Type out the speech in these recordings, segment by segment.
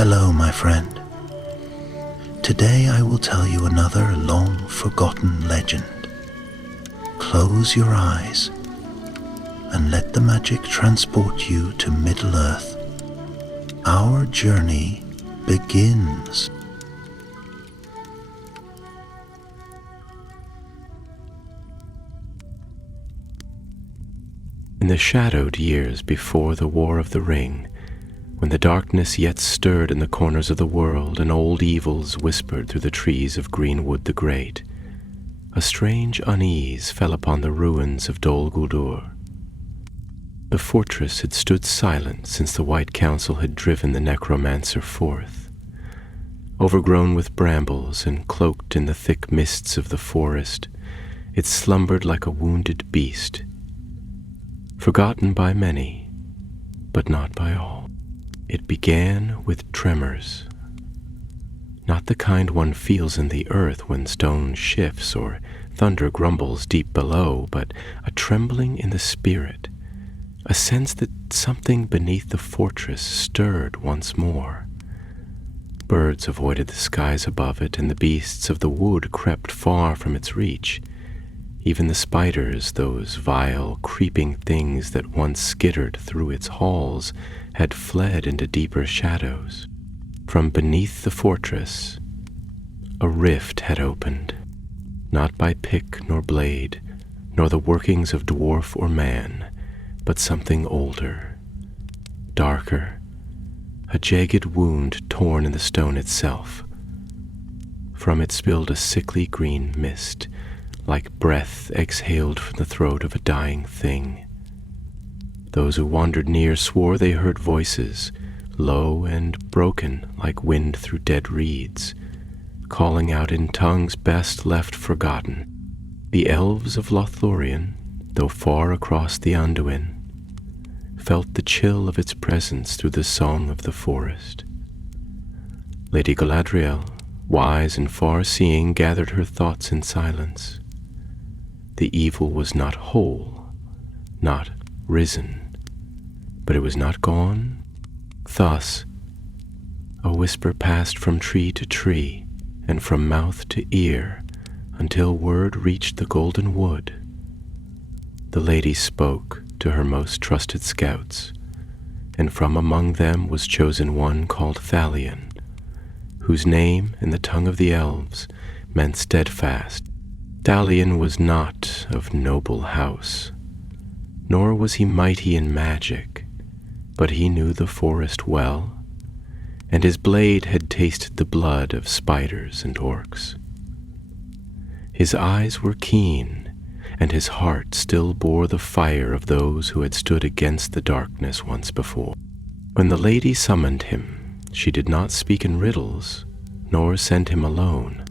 Hello, my friend. Today I will tell you another long-forgotten legend. Close your eyes and let the magic transport you to Middle-earth. Our journey begins. In the shadowed years before the War of the Ring, when the darkness yet stirred in the corners of the world and old evils whispered through the trees of Greenwood the Great, a strange unease fell upon the ruins of Dol Guldur. The fortress had stood silent since the White Council had driven the necromancer forth. Overgrown with brambles and cloaked in the thick mists of the forest, it slumbered like a wounded beast, forgotten by many, but not by all. It began with tremors, not the kind one feels in the earth when stone shifts or thunder grumbles deep below, but a trembling in the spirit, a sense that something beneath the fortress stirred once more. Birds avoided the skies above it, and the beasts of the wood crept far from its reach. Even the spiders, those vile, creeping things that once skittered through its halls, had fled into deeper shadows. From beneath the fortress, a rift had opened, not by pick nor blade, nor the workings of dwarf or man, but something older, darker, a jagged wound torn in the stone itself. From it spilled a sickly green mist, like breath exhaled from the throat of a dying thing. Those who wandered near swore they heard voices, low and broken like wind through dead reeds, calling out in tongues best left forgotten. The elves of Lothlorien, though far across the Anduin, felt the chill of its presence through the song of the forest. Lady Galadriel, wise and far-seeing, gathered her thoughts in silence. The evil was not whole, not risen, but it was not gone. Thus, a whisper passed from tree to tree and from mouth to ear until word reached the Golden Wood. The lady spoke to her most trusted scouts, and from among them was chosen one called Thalion, whose name in the tongue of the elves meant steadfast. Thalion was not of noble house, nor was he mighty in magic, but he knew the forest well, and his blade had tasted the blood of spiders and orcs. His eyes were keen, and his heart still bore the fire of those who had stood against the darkness once before. When the lady summoned him, she did not speak in riddles, nor send him alone.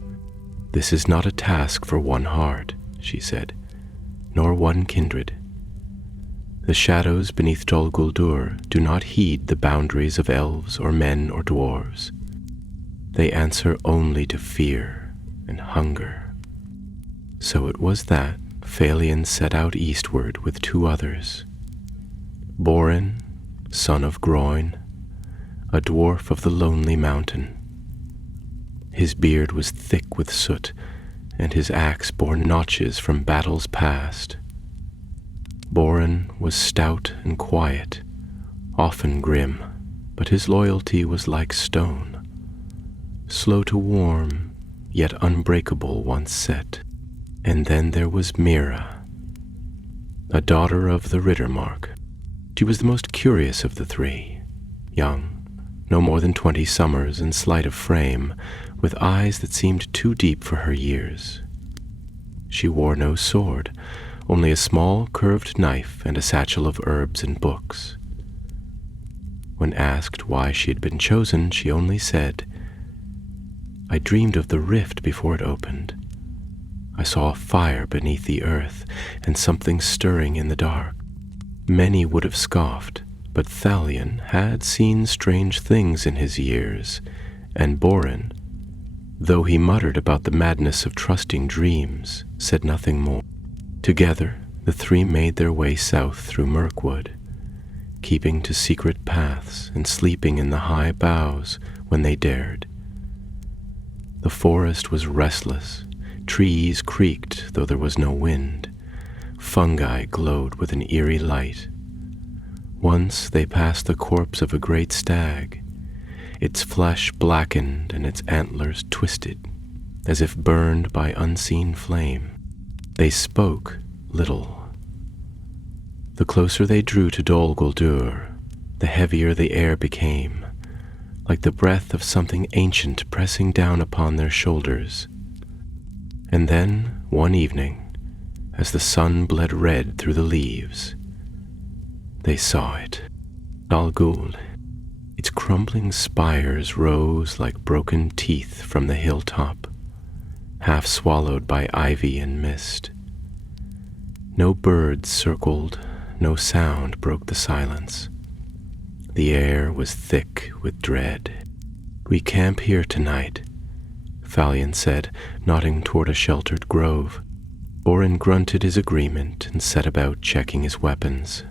"This is not a task for one heart," she said, "nor one kindred. The shadows beneath Dol Guldur do not heed the boundaries of elves or men or dwarves. They answer only to fear and hunger." So it was that Thalion set out eastward with two others. Borin, son of Groin, a dwarf of the lonely mountain. His beard was thick with soot, and his axe bore notches from battles past. Borin was stout and quiet, often grim, but his loyalty was like stone, slow to warm, yet unbreakable once set. And then there was Mira, a daughter of the Riddermark. She was the most curious of the three, young, no more than 20 summers, and slight of frame, with eyes that seemed too deep for her years. She wore no sword, only a small curved knife and a satchel of herbs and books. When asked why she had been chosen, she only said, "I dreamed of the rift before it opened. I saw a fire beneath the earth and something stirring in the dark." Many would have scoffed, but Thalion had seen strange things in his years, and Borin, though he muttered about the madness of trusting dreams, said nothing more. Together, the three made their way south through Mirkwood, keeping to secret paths and sleeping in the high boughs when they dared. The forest was restless, trees creaked though there was no wind, fungi glowed with an eerie light. Once they passed the corpse of a great stag, its flesh blackened and its antlers twisted, as if burned by unseen flame. They spoke little. The closer they drew to Dol Guldur, the heavier the air became, like the breath of something ancient pressing down upon their shoulders. And then, one evening, as the sun bled red through the leaves, they saw it, Dol Gul. Its crumbling spires rose like broken teeth from the hilltop, half swallowed by ivy and mist. No birds circled, no sound broke the silence. The air was thick with dread. "We camp here tonight," Falion said, nodding toward a sheltered grove. Orin grunted his agreement and set about checking his weapons.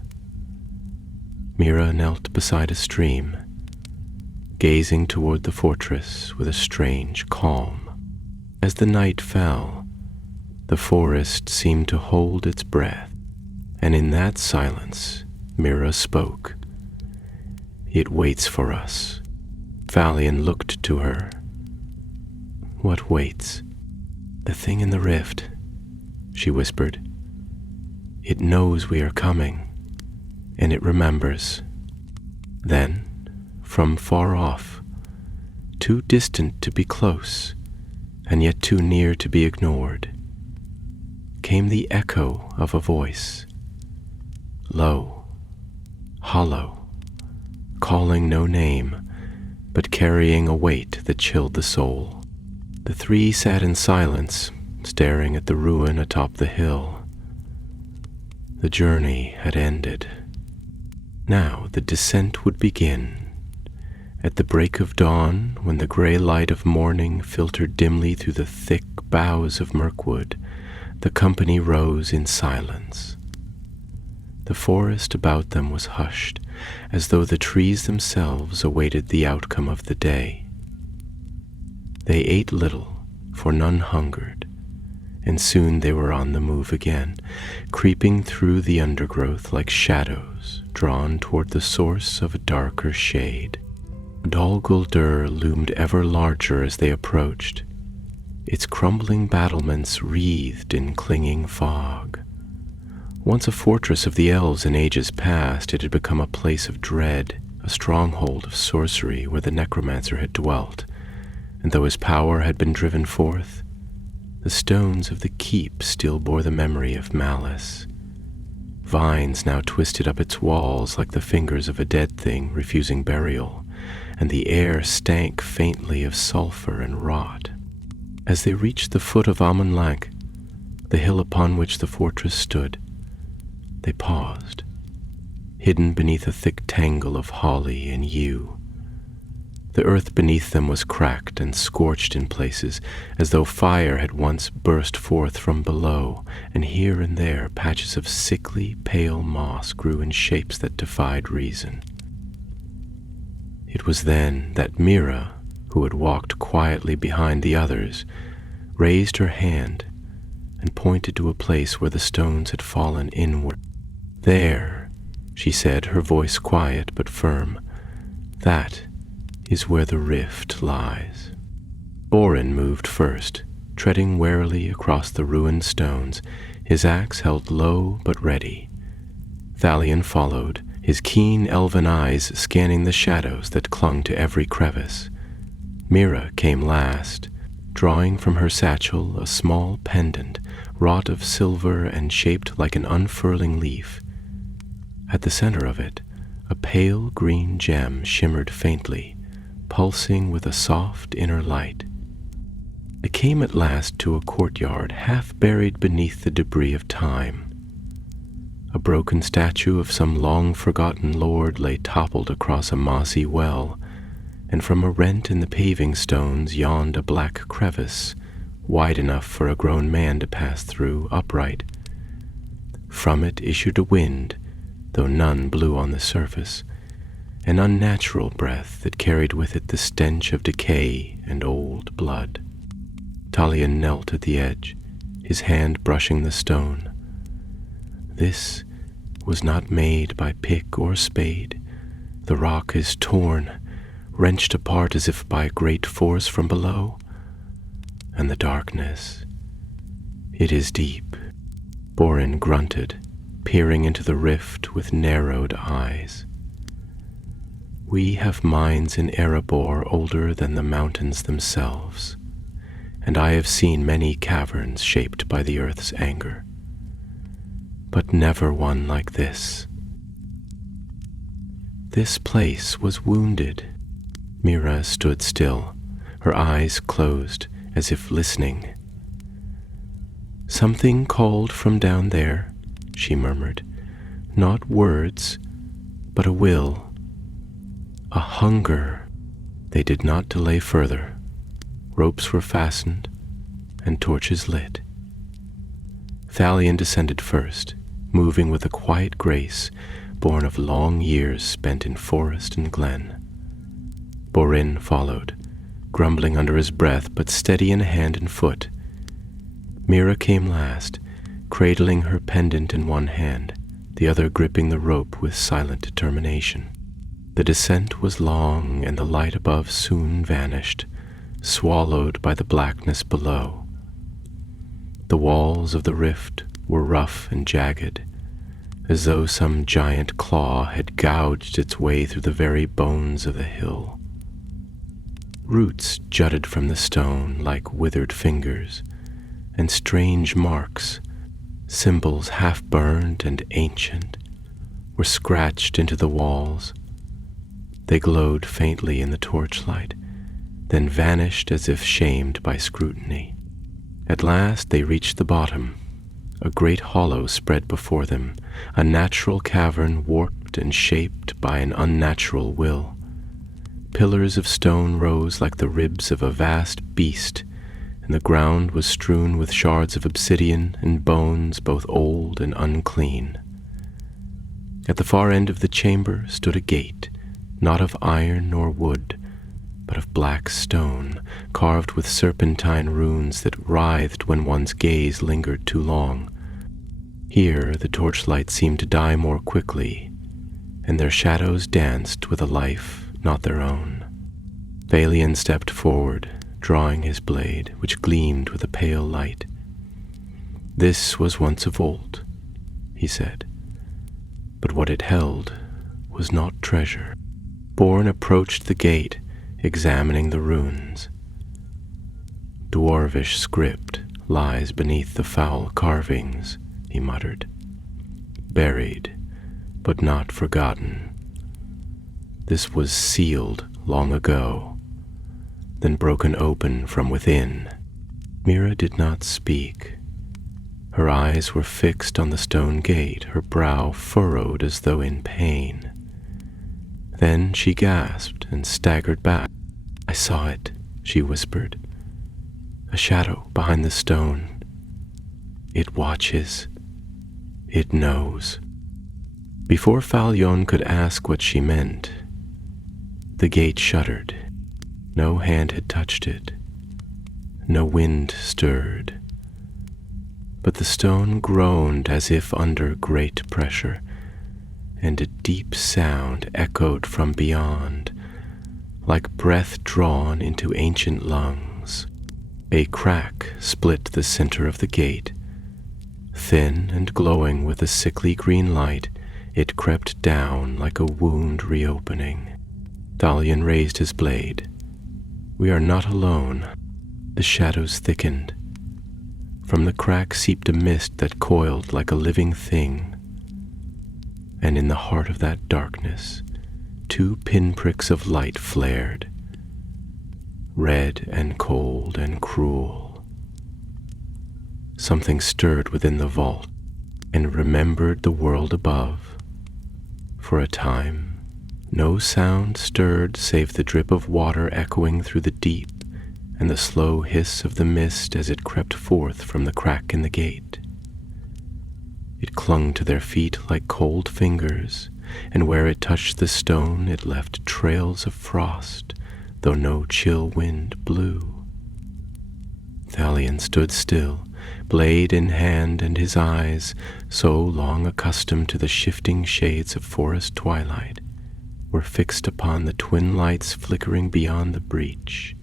Mira knelt beside a stream, gazing toward the fortress with a strange calm. As the night fell, the forest seemed to hold its breath, and in that silence, Mira spoke. "It waits for us." Falion looked to her. "What waits?" "The thing in the rift," she whispered. "It knows we are coming, and it remembers." Then, from far off, too distant to be close, and yet too near to be ignored, came the echo of a voice, low, hollow, calling no name, but carrying a weight that chilled the soul. The three sat in silence, staring at the ruin atop the hill. The journey had ended. Now the descent would begin. At the break of dawn, when the gray light of morning filtered dimly through the thick boughs of Mirkwood, the company rose in silence. The forest about them was hushed, as though the trees themselves awaited the outcome of the day. They ate little, for none hungered, and soon they were on the move again, creeping through the undergrowth like shadows drawn toward the source of a darker shade. Dol Guldur loomed ever larger as they approached, its crumbling battlements wreathed in clinging fog. Once a fortress of the elves in ages past, it had become a place of dread, a stronghold of sorcery where the necromancer had dwelt, and though his power had been driven forth, the stones of the keep still bore the memory of malice. Vines now twisted up its walls like the fingers of a dead thing refusing burial, and the air stank faintly of sulfur and rot. As they reached the foot of Amanlank, the hill upon which the fortress stood, they paused, hidden beneath a thick tangle of holly and yew. The earth beneath them was cracked and scorched in places, as though fire had once burst forth from below, and here and there patches of sickly, pale moss grew in shapes that defied reason. It was then that Mira, who had walked quietly behind the others, raised her hand and pointed to a place where the stones had fallen inward. "There," she said, her voice quiet but firm, "that is where the rift lies." Orin moved first, treading warily across the ruined stones, his axe held low but ready. Falion followed, his keen elven eyes scanning the shadows that clung to every crevice. Mira came last, drawing from her satchel a small pendant wrought of silver and shaped like an unfurling leaf. At the center of it, a pale green gem shimmered faintly, pulsing with a soft inner light. They came at last to a courtyard half buried beneath the debris of time. A broken statue of some long-forgotten lord lay toppled across a mossy well, and from a rent in the paving stones yawned a black crevice, wide enough for a grown man to pass through upright. From it issued a wind though none blew on the surface, an unnatural breath that carried with it the stench of decay and old blood. Talion knelt at the edge, his hand brushing the stone. This was not made by pick or spade. The rock is torn, wrenched apart as if by great force from below. And the darkness, it is deep. Borin grunted, peering into the rift with narrowed eyes. We have mines in Erebor older than the mountains themselves, and I have seen many caverns shaped by the earth's anger, but never one like this. This place was wounded. Mira stood still, her eyes closed as if listening. Something called from down there, she murmured, not words, but a will. A hunger. They did not delay further. Ropes were fastened and torches lit. Thalion descended first, moving with a quiet grace born of long years spent in forest and glen. Borin followed, grumbling under his breath but steady in hand and foot. Mira came last, cradling her pendant in one hand, the other gripping the rope with silent determination. The descent was long, and the light above soon vanished, swallowed by the blackness below. The walls of the rift were rough and jagged, as though some giant claw had gouged its way through the very bones of the hill. Roots jutted from the stone like withered fingers, and strange marks, symbols half burned and ancient, were scratched into the walls. They glowed faintly in the torchlight, then vanished as if shamed by scrutiny. At last they reached the bottom. A great hollow spread before them, a natural cavern warped and shaped by an unnatural will. Pillars of stone rose like the ribs of a vast beast, and the ground was strewn with shards of obsidian and bones both old and unclean. At the far end of the chamber stood a gate, not of iron nor wood, but of black stone, carved with serpentine runes that writhed when one's gaze lingered too long. Here the torchlight seemed to die more quickly, and their shadows danced with a life not their own. Thalion stepped forward, drawing his blade, which gleamed with a pale light. "This was once a vault," he said, "but what it held was not treasure." Borin approached the gate, examining the runes. "Dwarvish script lies beneath the foul carvings," he muttered. "Buried, but not forgotten. This was sealed long ago, then broken open from within." Mira did not speak. Her eyes were fixed on the stone gate, her brow furrowed as though in pain. Then she gasped and staggered back. "I saw it," she whispered. "A shadow behind the stone. It watches. It knows." Before Falyon could ask what she meant, the gate shuddered. No hand had touched it. No wind stirred. But the stone groaned as if under great pressure, and a deep sound echoed from beyond, like breath drawn into ancient lungs. A crack split the center of the gate. Thin and glowing with a sickly green light, it crept down like a wound reopening. Thalion raised his blade. "We are not alone." The shadows thickened. From the crack seeped a mist that coiled like a living thing. And in the heart of that darkness, 2 pinpricks of light flared, red and cold and cruel. Something stirred within the vault and remembered the world above. For a time, no sound stirred save the drip of water echoing through the deep and the slow hiss of the mist as it crept forth from the crack in the gate. It clung to their feet like cold fingers, and where it touched the stone it left trails of frost, though no chill wind blew. Thalion stood still, blade in hand, and his eyes, so long accustomed to the shifting shades of forest twilight, were fixed upon the twin lights flickering beyond the breach.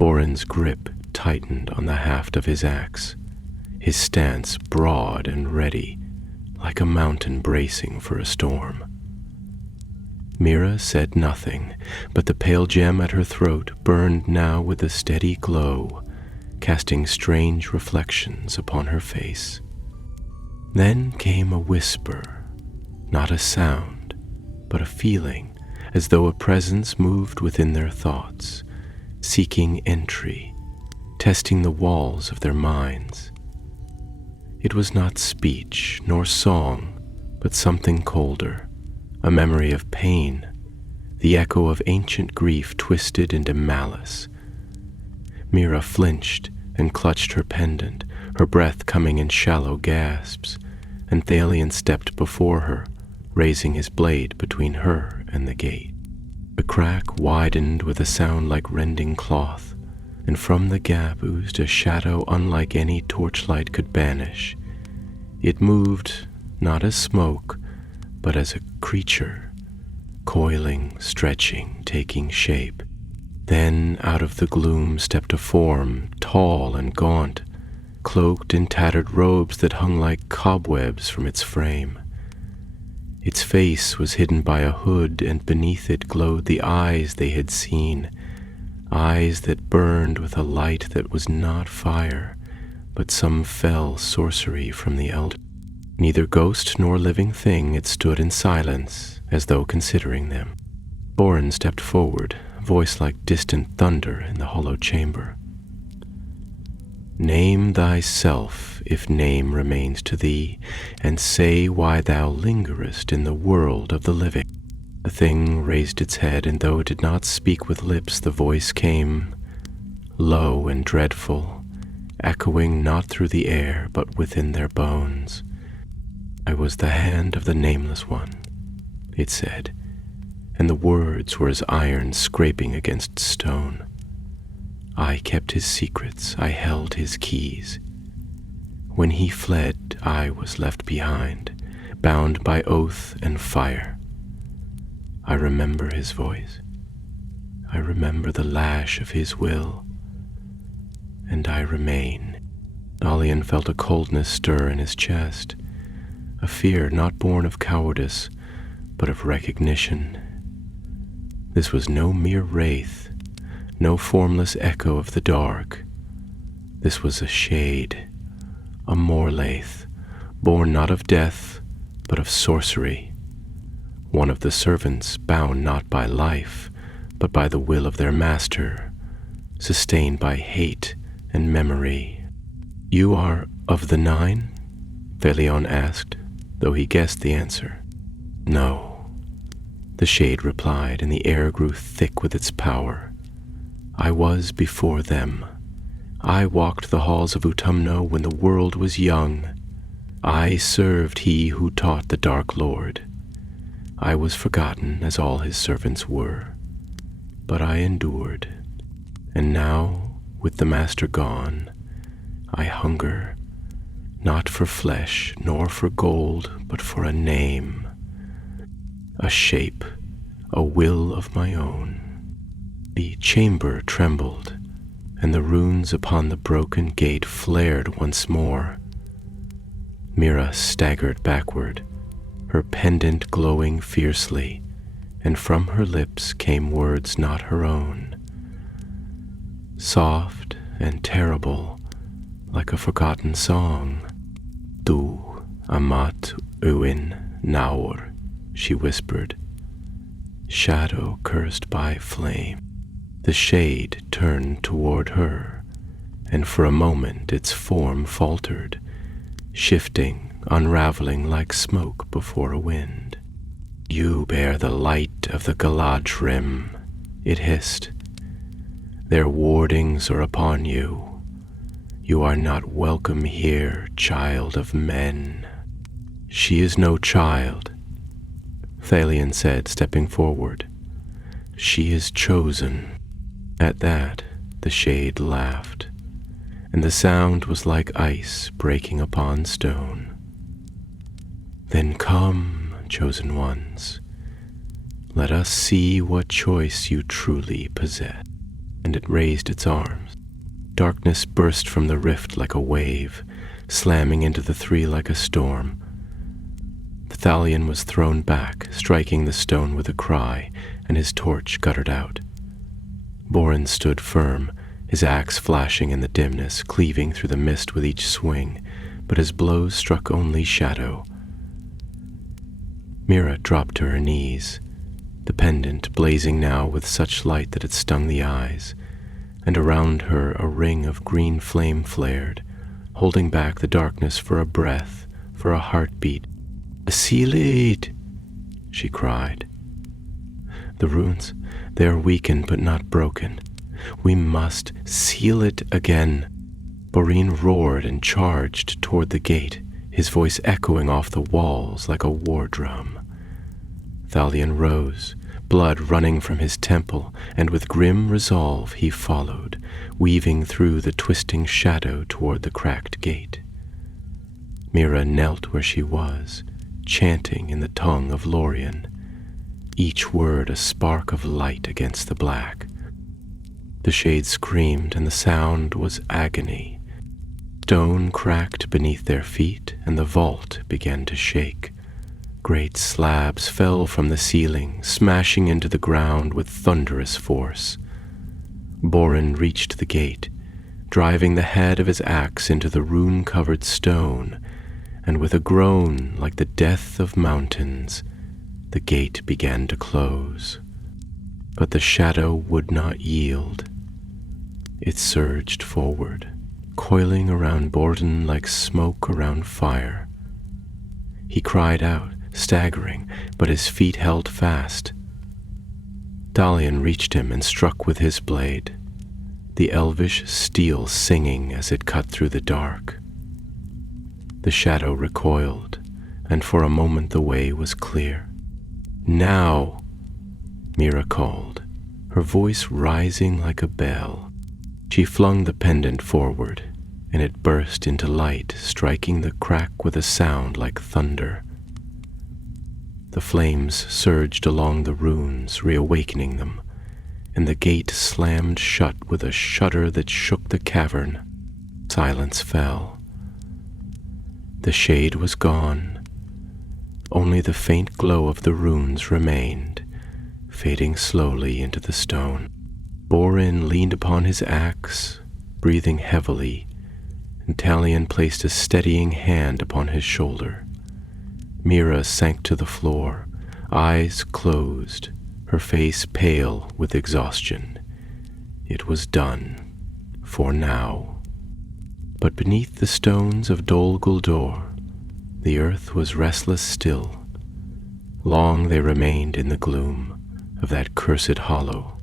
Orin's grip tightened on the haft of his axe, his stance broad and ready, like a mountain bracing for a storm. Mira said nothing, but the pale gem at her throat burned now with a steady glow, casting strange reflections upon her face. Then came a whisper, not a sound, but a feeling, as though a presence moved within their thoughts, seeking entry, testing the walls of their minds. It was not speech nor song, but something colder, a memory of pain, the echo of ancient grief twisted into malice. Mira flinched and clutched her pendant, her breath coming in shallow gasps, and Thalion stepped before her, raising his blade between her and the gate. The crack widened with a sound like rending cloth, and from the gap oozed a shadow unlike any torchlight could banish. It moved not as smoke, but as a creature, coiling, stretching, taking shape. Then out of the gloom stepped a form, tall and gaunt, cloaked in tattered robes that hung like cobwebs from its frame. Its face was hidden by a hood, and beneath it glowed the eyes they had seen, eyes that burned with a light that was not fire, but some fell sorcery from the elder. Neither ghost nor living thing, it stood in silence, as though considering them. Orin stepped forward, voice like distant thunder in the hollow chamber. Name thyself, if name remains to thee, and say why thou lingerest in the world of the living. The thing raised its head, and though it did not speak with lips, the voice came, low and dreadful, echoing not through the air, but within their bones. I was the hand of the Nameless One, it said, and the words were as iron scraping against stone. I kept his secrets, I held his keys. When he fled, I was left behind, bound by oath and fire. I remember his voice. I remember the lash of his will. And I remain. Thalion felt a coldness stir in his chest, a fear not born of cowardice, but of recognition. This was no mere wraith, no formless echo of the dark. This was a shade, a Morlaith, born not of death, but of sorcery. One of the servants bound not by life, but by the will of their master, sustained by hate and memory. You are of the Nine? Thalion asked, though he guessed the answer. No, the shade replied, and the air grew thick with its power. I was before them. I walked the halls of Utumno when the world was young. I served he who taught the Dark Lord. I was forgotten as all his servants were, but I endured. And now, with the master gone, I hunger, not for flesh nor for gold, but for a name, a shape, a will of my own. The chamber trembled, and the runes upon the broken gate flared once more. Mira staggered backward, her pendant glowing fiercely, and from her lips came words not her own, soft and terrible, like a forgotten song. Du amat uin naur, she whispered, shadow cursed by flame. The shade turned toward her, and for a moment its form faltered, shifting, unraveling like smoke before a wind. You bear the light of the Galadrim, it hissed. Their wardings are upon you. You are not welcome here, child of men. "She is no child," Thalion said, stepping forward. "She is chosen." At that, the shade laughed, and the sound was like ice breaking upon stone. "Then come, chosen ones, let us see what choice you truly possess." And it raised its arms. Darkness burst from the rift like a wave, slamming into the three like a storm. The Thalion was thrown back, striking the stone with a cry, and his torch guttered out. Borin stood firm, his axe flashing in the dimness, cleaving through the mist with each swing, but his blows struck only shadow. Mira dropped to her knees, the pendant blazing now with such light that it stung the eyes, and around her a ring of green flame flared, holding back the darkness for a breath, for a heartbeat. "Seal it!" she cried. "The runes, they are weakened but not broken. We must seal it again." Borin roared and charged toward the gate, his voice echoing off the walls like a war drum. Thalion rose, blood running from his temple, and with grim resolve he followed, weaving through the twisting shadow toward the cracked gate. Mira knelt where she was, chanting in the tongue of Lorien, each word a spark of light against the black. The shade screamed, and the sound was agony. Stone cracked beneath their feet, and the vault began to shake. Great slabs fell from the ceiling, smashing into the ground with thunderous force. Borin reached the gate, driving the head of his axe into the rune-covered stone, and with a groan like the death of mountains, the gate began to close. But the shadow would not yield. It surged forward, coiling around Borden like smoke around fire. He cried out, staggering, but his feet held fast. Thalion reached him and struck with his blade, the elvish steel singing as it cut through the dark. The shadow recoiled, and for a moment the way was clear. "Now!" Mira called, her voice rising like a bell. She flung the pendant forward, and it burst into light, striking the crack with a sound like thunder. The flames surged along the runes, reawakening them, and the gate slammed shut with a shudder that shook the cavern. Silence fell. The shade was gone. Only the faint glow of the runes remained, fading slowly into the stone. Borin leaned upon his axe, breathing heavily, and Thalion placed a steadying hand upon his shoulder. Mira sank to the floor, eyes closed, her face pale with exhaustion. It was done, for now. But beneath the stones of Dol Guldur, the earth was restless still. Long they remained in the gloom of that cursed hollow,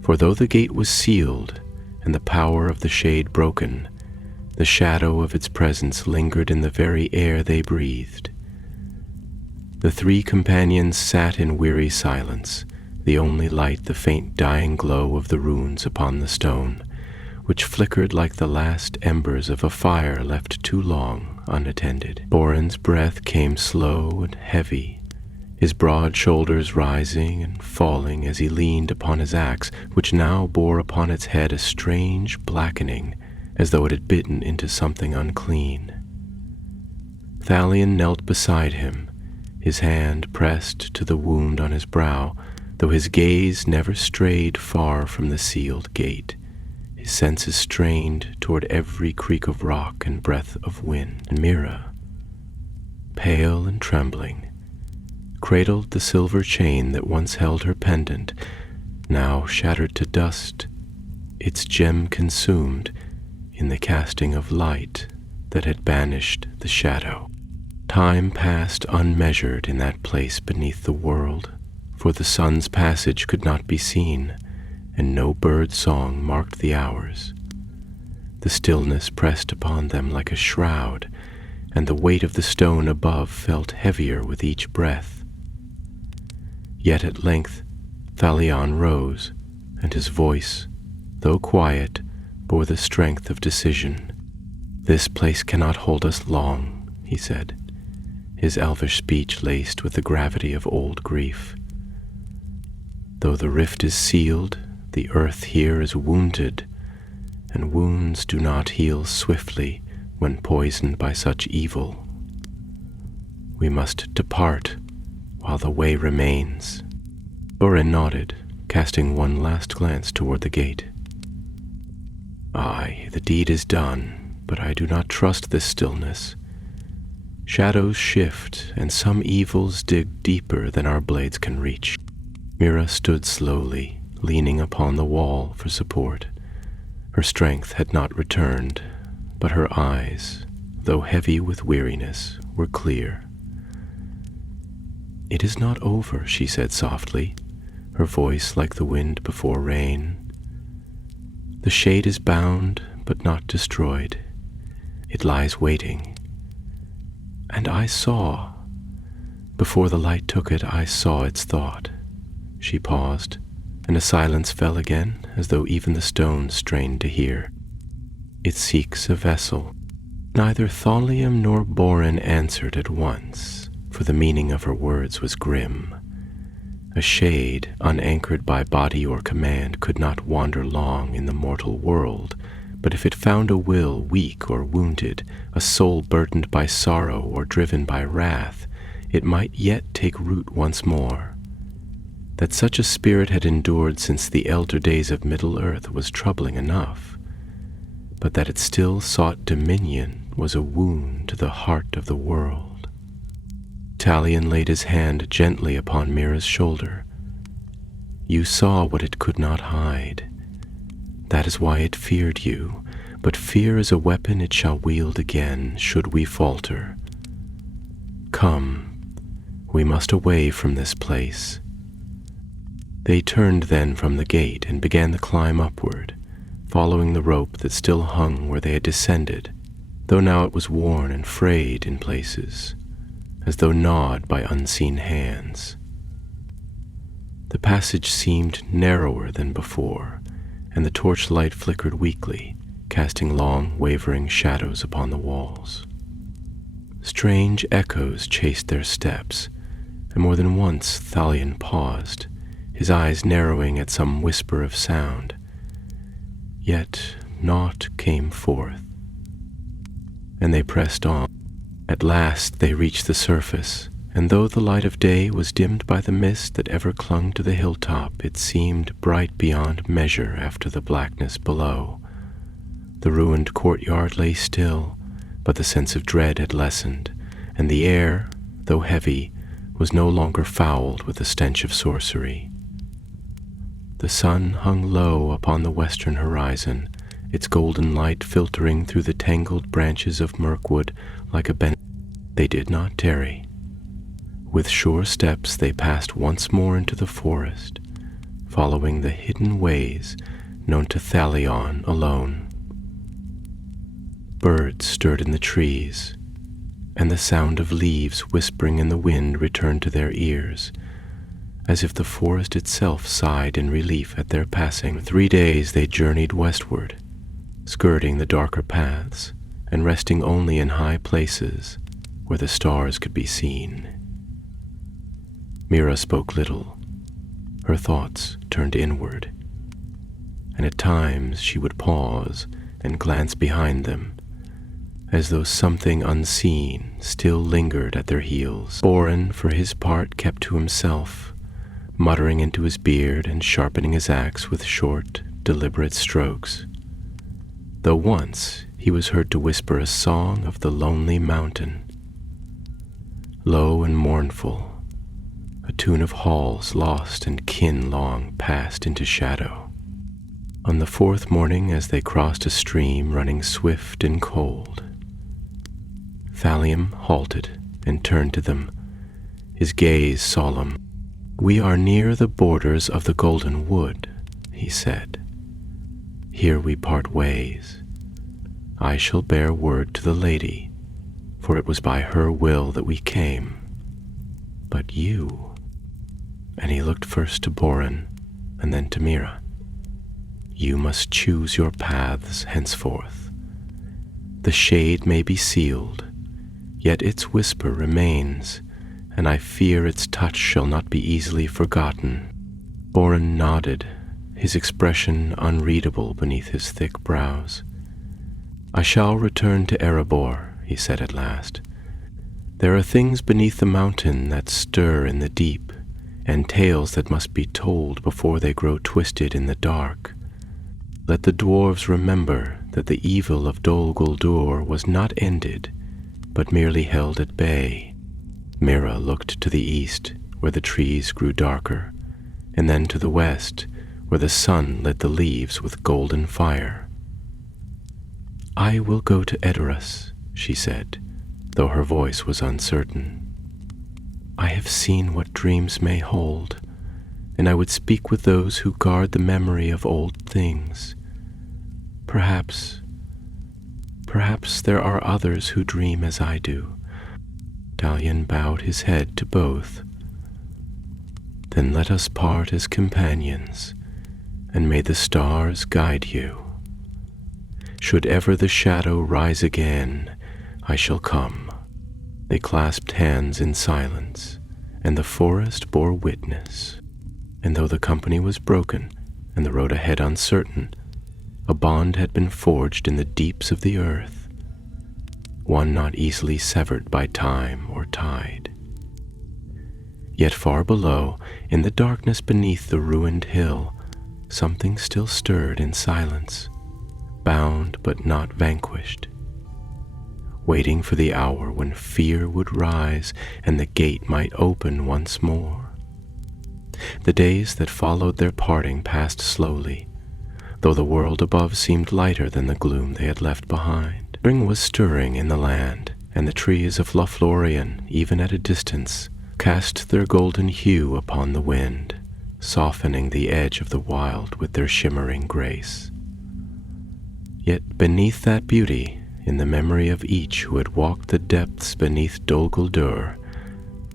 for though the gate was sealed and the power of the shade broken, the shadow of its presence lingered in the very air they breathed. The three companions sat in weary silence, the only light the faint dying glow of the runes upon the stone, which flickered like the last embers of a fire left too long unattended. Borin's breath came slow and heavy, his broad shoulders rising and falling as he leaned upon his axe, which now bore upon its head a strange blackening, as though it had bitten into something unclean. Thalion knelt beside him, his hand pressed to the wound on his brow, though his gaze never strayed far from the sealed gate, his senses strained toward every creak of rock and breath of wind. And Mira, pale and trembling, cradled the silver chain that once held her pendant, now shattered to dust, its gem consumed in the casting of light that had banished the shadow. Time passed unmeasured in that place beneath the world, for the sun's passage could not be seen, and no bird song marked the hours. The stillness pressed upon them like a shroud, and the weight of the stone above felt heavier with each breath. Yet at length Thalion rose, and his voice, though quiet, bore the strength of decision. "This place cannot hold us long," he said, his elvish speech laced with the gravity of old grief. "Though the rift is sealed, the earth here is wounded, and wounds do not heal swiftly when poisoned by such evil. We must depart while the way remains." Thorin nodded, casting one last glance toward the gate. "Aye, the deed is done, but I do not trust this stillness. Shadows shift, and some evils dig deeper than our blades can reach." Mira stood slowly, leaning upon the wall for support. Her strength had not returned, but her eyes, though heavy with weariness, were clear. "It is not over," she said softly, her voice like the wind before rain. "The shade is bound, but not destroyed. It lies waiting. And I saw. Before the light took it, I saw its thought." She paused, and a silence fell again, as though even the stones strained to hear. "It seeks a vessel." Neither Thalion nor Borin answered at once, for the meaning of her words was grim. A shade, unanchored by body or command, could not wander long in the mortal world, but if it found a will weak or wounded, a soul burdened by sorrow or driven by wrath, it might yet take root once more. That such a spirit had endured since the elder days of Middle-earth was troubling enough, but that it still sought dominion was a wound to the heart of the world. Talion laid his hand gently upon Mira's shoulder. "You saw what it could not hide. That is why it feared you, but fear is a weapon it shall wield again, should we falter. Come, we must away from this place." They turned then from the gate and began the climb upward, following the rope that still hung where they had descended, though now it was worn and frayed in places, as though gnawed by unseen hands. The passage seemed narrower than before, and the torchlight flickered weakly, casting long, wavering shadows upon the walls. Strange echoes chased their steps, and more than once Thalion paused, his eyes narrowing at some whisper of sound. Yet naught came forth, and they pressed on. At last they reached the surface, and though the light of day was dimmed by the mist that ever clung to the hilltop, it seemed bright beyond measure after the blackness below. The ruined courtyard lay still, but the sense of dread had lessened, and the air, though heavy, was no longer fouled with the stench of sorcery. The sun hung low upon the western horizon, its golden light filtering through the tangled branches of mirkwood like a benefit. They did not tarry. With sure steps they passed once more into the forest, following the hidden ways known to Thalion alone. Birds stirred in the trees, and the sound of leaves whispering in the wind returned to their ears, as if the forest itself sighed in relief at their passing. 3 days they journeyed westward, skirting the darker paths and resting only in high places where the stars could be seen. Mira spoke little. Her thoughts turned inward, and at times she would pause and glance behind them, as though something unseen still lingered at their heels. Borin, for his part, kept to himself, muttering into his beard and sharpening his axe with short, deliberate strokes, though once he was heard to whisper a song of the lonely mountain. Low and mournful, a tune of halls lost and kin long passed into shadow. On the 4th morning, as they crossed a stream running swift and cold, Thalion halted and turned to them, his gaze solemn. "We are near the borders of the Golden Wood," he said. "Here we part ways. I shall bear word to the lady, for it was by her will that we came. But you," and he looked first to Borin and then to Mira, "you must choose your paths henceforth. The shade may be sealed, yet its whisper remains, and I fear its touch shall not be easily forgotten." Borin nodded, his expression unreadable beneath his thick brows. "I shall return to Erebor," he said at last. "There are things beneath the mountain that stir in the deep, and tales that must be told before they grow twisted in the dark. Let the dwarves remember that the evil of Dol Guldur was not ended, but merely held at bay." Mira looked to the east, where the trees grew darker, and then to the west, where the sun lit the leaves with golden fire. "I will go to Edoras," she said, though her voice was uncertain. "I have seen what dreams may hold, and I would speak with those who guard the memory of old things. Perhaps there are others who dream as I do." Dalian bowed his head to both. "Then let us part as companions, and may the stars guide you. Should ever the shadow rise again, I shall come." They clasped hands in silence, and the forest bore witness. And though the company was broken, and the road ahead uncertain, a bond had been forged in the deeps of the earth, one not easily severed by time or tide. Yet far below, in the darkness beneath the ruined hill, something still stirred in silence, bound but not vanquished, waiting for the hour when fear would rise and the gate might open once more. The days that followed their parting passed slowly, though the world above seemed lighter than the gloom they had left behind. Spring was stirring in the land, and the trees of Lothlorien, even at a distance, cast their golden hue upon the wind, softening the edge of the wild with their shimmering grace. Yet beneath that beauty, in the memory of each who had walked the depths beneath Dol Guldur,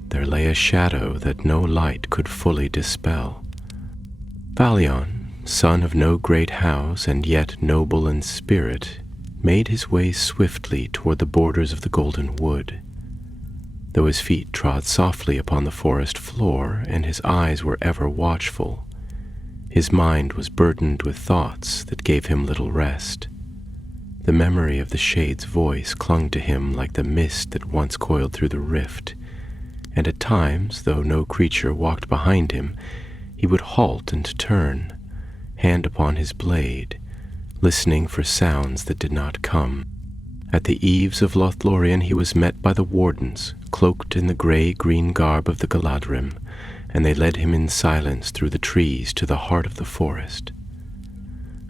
there lay a shadow that no light could fully dispel. Valion, son of no great house and yet noble in spirit, made his way swiftly toward the borders of the Golden Wood. Though his feet trod softly upon the forest floor and his eyes were ever watchful, his mind was burdened with thoughts that gave him little rest. The memory of the shade's voice clung to him like the mist that once coiled through the rift, and at times, though no creature walked behind him, he would halt and turn, hand upon his blade, listening for sounds that did not come. At the eaves of Lothlorien he was met by the wardens, cloaked in the gray-green garb of the Galadrim, and they led him in silence through the trees to the heart of the forest.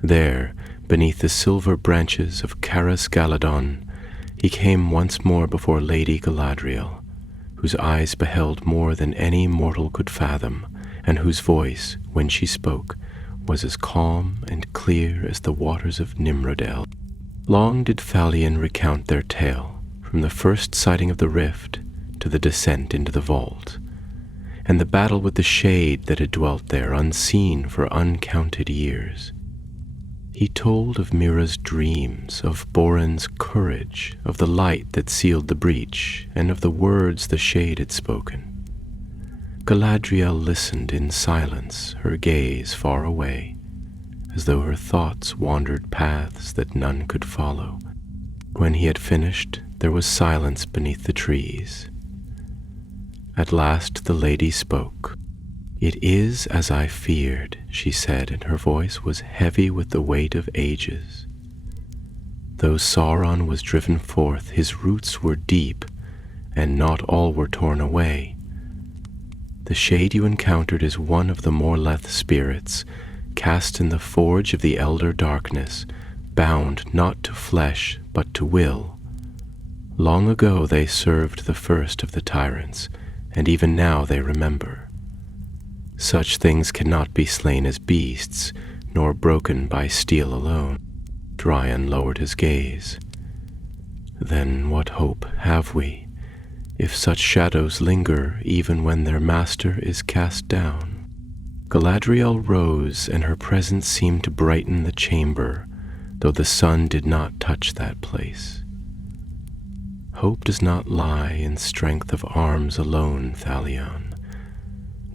There, beneath the silver branches of Caras Galadon, he came once more before Lady Galadriel, whose eyes beheld more than any mortal could fathom, and whose voice, when she spoke, was as calm and clear as the waters of Nimrodel. Long did Phalion recount their tale, from the first sighting of the rift to the descent into the vault, and the battle with the shade that had dwelt there unseen for uncounted years. He told of Mira's dreams, of Borin's courage, of the light that sealed the breach, and of the words the shade had spoken. Galadriel listened in silence, her gaze far away, as though her thoughts wandered paths that none could follow. When he had finished, there was silence beneath the trees. At last the lady spoke. "It is as I feared," she said, and her voice was heavy with the weight of ages. "Though Sauron was driven forth, his roots were deep, and not all were torn away. The shade you encountered is one of the Morleth spirits, cast in the forge of the Elder Darkness, bound not to flesh, but to will. Long ago they served the first of the tyrants, and even now they remember. Such things cannot be slain as beasts, nor broken by steel alone." Dryan lowered his gaze. Then what hope have we, if such shadows linger even when their master is cast down? Galadriel rose, and her presence seemed to brighten the chamber, though the sun did not touch that place. Hope does not lie in strength of arms alone, Thalion,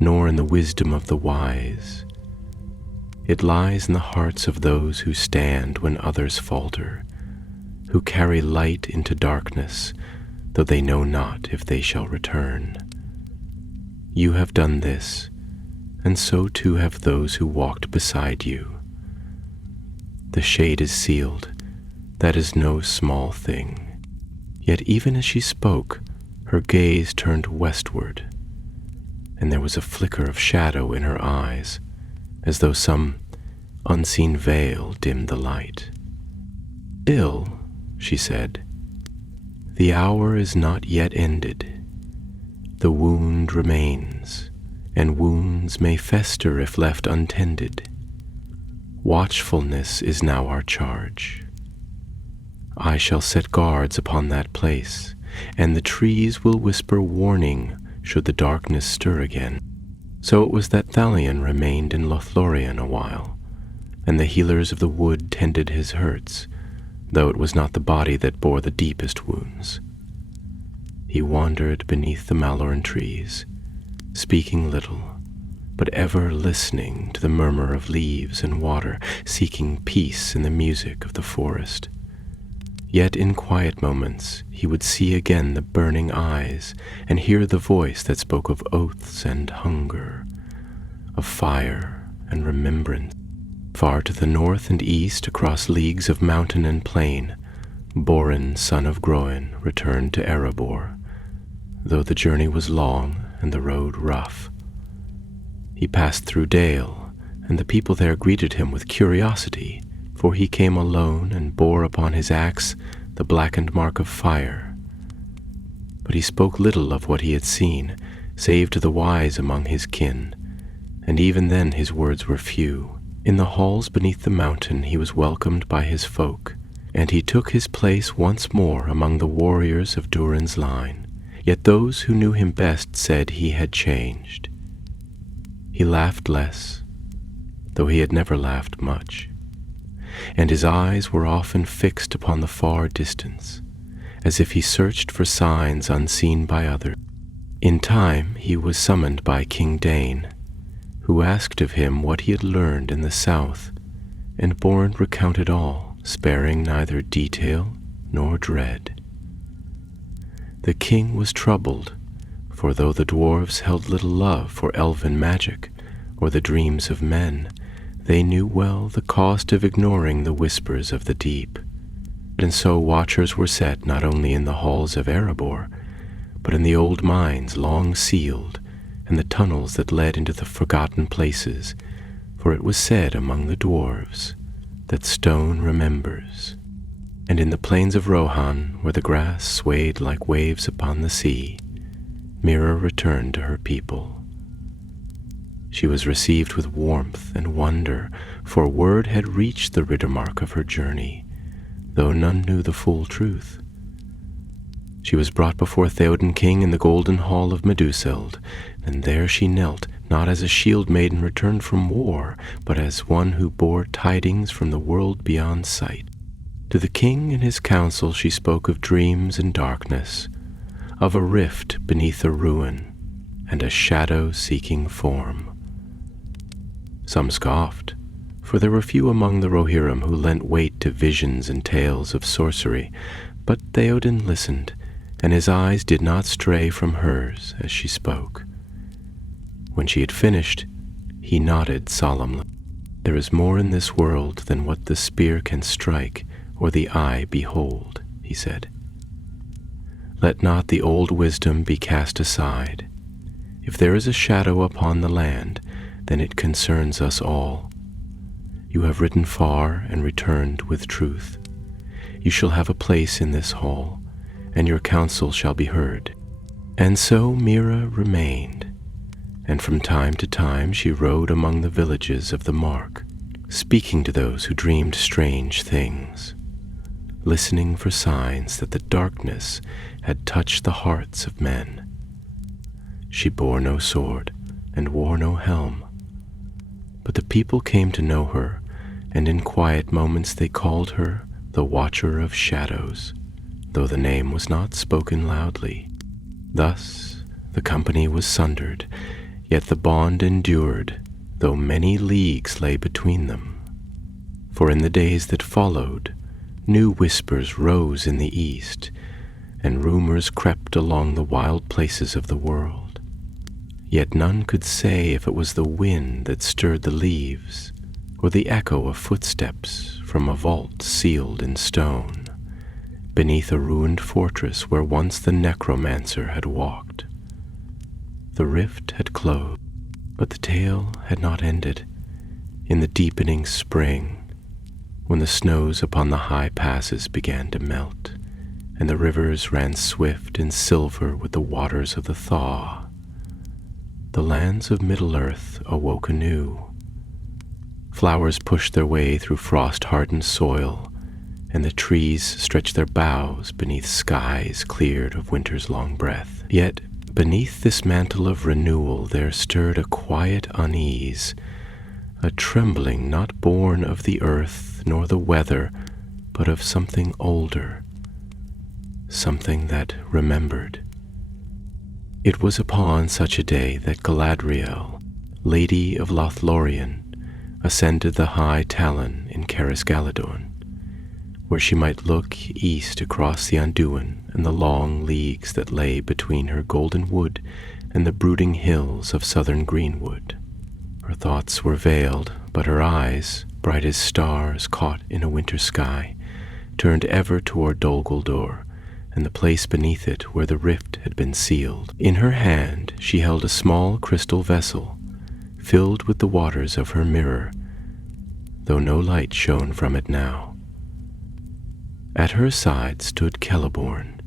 nor in the wisdom of the wise. It lies in the hearts of those who stand when others falter, who carry light into darkness, though they know not if they shall return. You have done this, and so too have those who walked beside you. The shade is sealed. That is no small thing. Yet even as she spoke, her gaze turned westward, and there was a flicker of shadow in her eyes, as though some unseen veil dimmed the light. "Ill," she said, "the hour is not yet ended. The wound remains, and wounds may fester if left untended. Watchfulness is now our charge. I shall set guards upon that place, and the trees will whisper warning should the darkness stir again." So it was that Thalion remained in Lothlorien a while, and the healers of the wood tended his hurts, though it was not the body that bore the deepest wounds. He wandered beneath the Maloran trees, speaking little, but ever listening to the murmur of leaves and water, seeking peace in the music of the forest. Yet in quiet moments he would see again the burning eyes and hear the voice that spoke of oaths and hunger, of fire and remembrance. Far to the north and east, across leagues of mountain and plain, Borin, son of Groen, returned to Erebor, though the journey was long and the road rough. He passed through Dale, and the people there greeted him with curiosity, for he came alone and bore upon his axe the blackened mark of fire. But he spoke little of what he had seen, save to the wise among his kin, and even then his words were few. In the halls beneath the mountain he was welcomed by his folk, and he took his place once more among the warriors of Durin's line. Yet those who knew him best said he had changed. He laughed less, though he had never laughed much, and his eyes were often fixed upon the far distance, as if he searched for signs unseen by others. In time he was summoned by King Dain, who asked of him what he had learned in the south, and Borin recounted all, sparing neither detail nor dread. The king was troubled, for though the dwarves held little love for elven magic or the dreams of men, they knew well the cost of ignoring the whispers of the deep. And so watchers were set not only in the halls of Erebor, but in the old mines long sealed, and the tunnels that led into the forgotten places, for it was said among the dwarves that stone remembers. And in the plains of Rohan, where the grass swayed like waves upon the sea, Mira returned to her people. She was received with warmth and wonder, for word had reached the Riddermark of her journey, though none knew the full truth. She was brought before Theoden King in the golden hall of Meduseld, and there she knelt, not as a shield maiden returned from war, but as one who bore tidings from the world beyond sight. To the king and his council she spoke of dreams and darkness, of a rift beneath a ruin, and a shadow-seeking form. Some scoffed, for there were few among the Rohirrim who lent weight to visions and tales of sorcery, but Theoden listened, and his eyes did not stray from hers as she spoke. When she had finished, he nodded solemnly. "There is more in this world than what the spear can strike or the eye behold," he said. "Let not the old wisdom be cast aside. If there is a shadow upon the land, then it concerns us all. You have ridden far and returned with truth. You shall have a place in this hall, and your counsel shall be heard." And so Mira remained, and from time to time she rode among the villages of the Mark, speaking to those who dreamed strange things. listening for signs that the darkness had touched the hearts of men. She bore no sword and wore no helm, but the people came to know her, and in quiet moments they called her the Watcher of Shadows, though the name was not spoken loudly. Thus the company was sundered, yet the bond endured, though many leagues lay between them. For in the days that followed, new whispers rose in the east, and rumors crept along the wild places of the world. Yet none could say if it was the wind that stirred the leaves, or the echo of footsteps from a vault sealed in stone, beneath a ruined fortress where once the necromancer had walked. The rift had closed, but the tale had not ended. In the deepening spring, when the snows upon the high passes began to melt, and the rivers ran swift and silver with the waters of the thaw, the lands of Middle-earth awoke anew. Flowers pushed their way through frost-hardened soil, and the trees stretched their boughs beneath skies cleared of winter's long breath. Yet beneath this mantle of renewal there stirred a quiet unease, a trembling not born of the earth nor the weather, but of something older, something that remembered. It was upon such a day that Galadriel, Lady of Lothlorien, ascended the high Talon in Caris Galadorn, where she might look east across the Anduin and the long leagues that lay between her golden wood and the brooding hills of southern greenwood. Her thoughts were veiled, but her eyes, bright as stars caught in a winter sky, turned ever toward Dol Guldur and the place beneath it where the rift had been sealed. In her hand she held a small crystal vessel, filled with the waters of her mirror, though no light shone from it now. At her side stood Celeborn,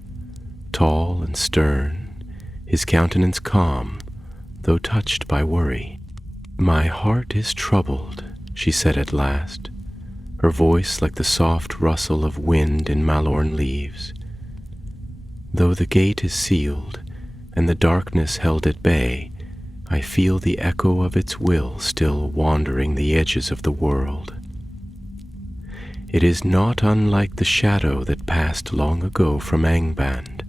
tall and stern, his countenance calm, though touched by worry. "My heart is troubled," she said at last, her voice like the soft rustle of wind in malorn leaves. "Though the gate is sealed, and the darkness held at bay, I feel the echo of its will still wandering the edges of the world. It is not unlike the shadow that passed long ago from Angband,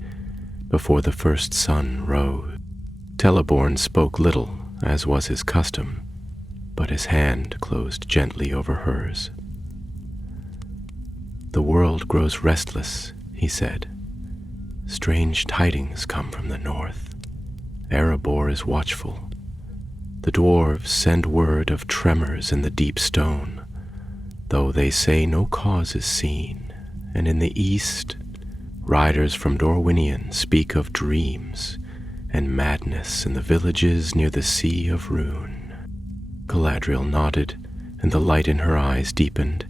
before the first sun rose." Celeborn spoke little, as was his custom, but his hand closed gently over hers. "The world grows restless," he said. "Strange tidings come from the north. Erebor is watchful. The dwarves send word of tremors in the deep stone, though they say no cause is seen, and in the east, riders from Dorwinion speak of dreams and madness in the villages near the Sea of Rune." Galadriel nodded, and the light in her eyes deepened.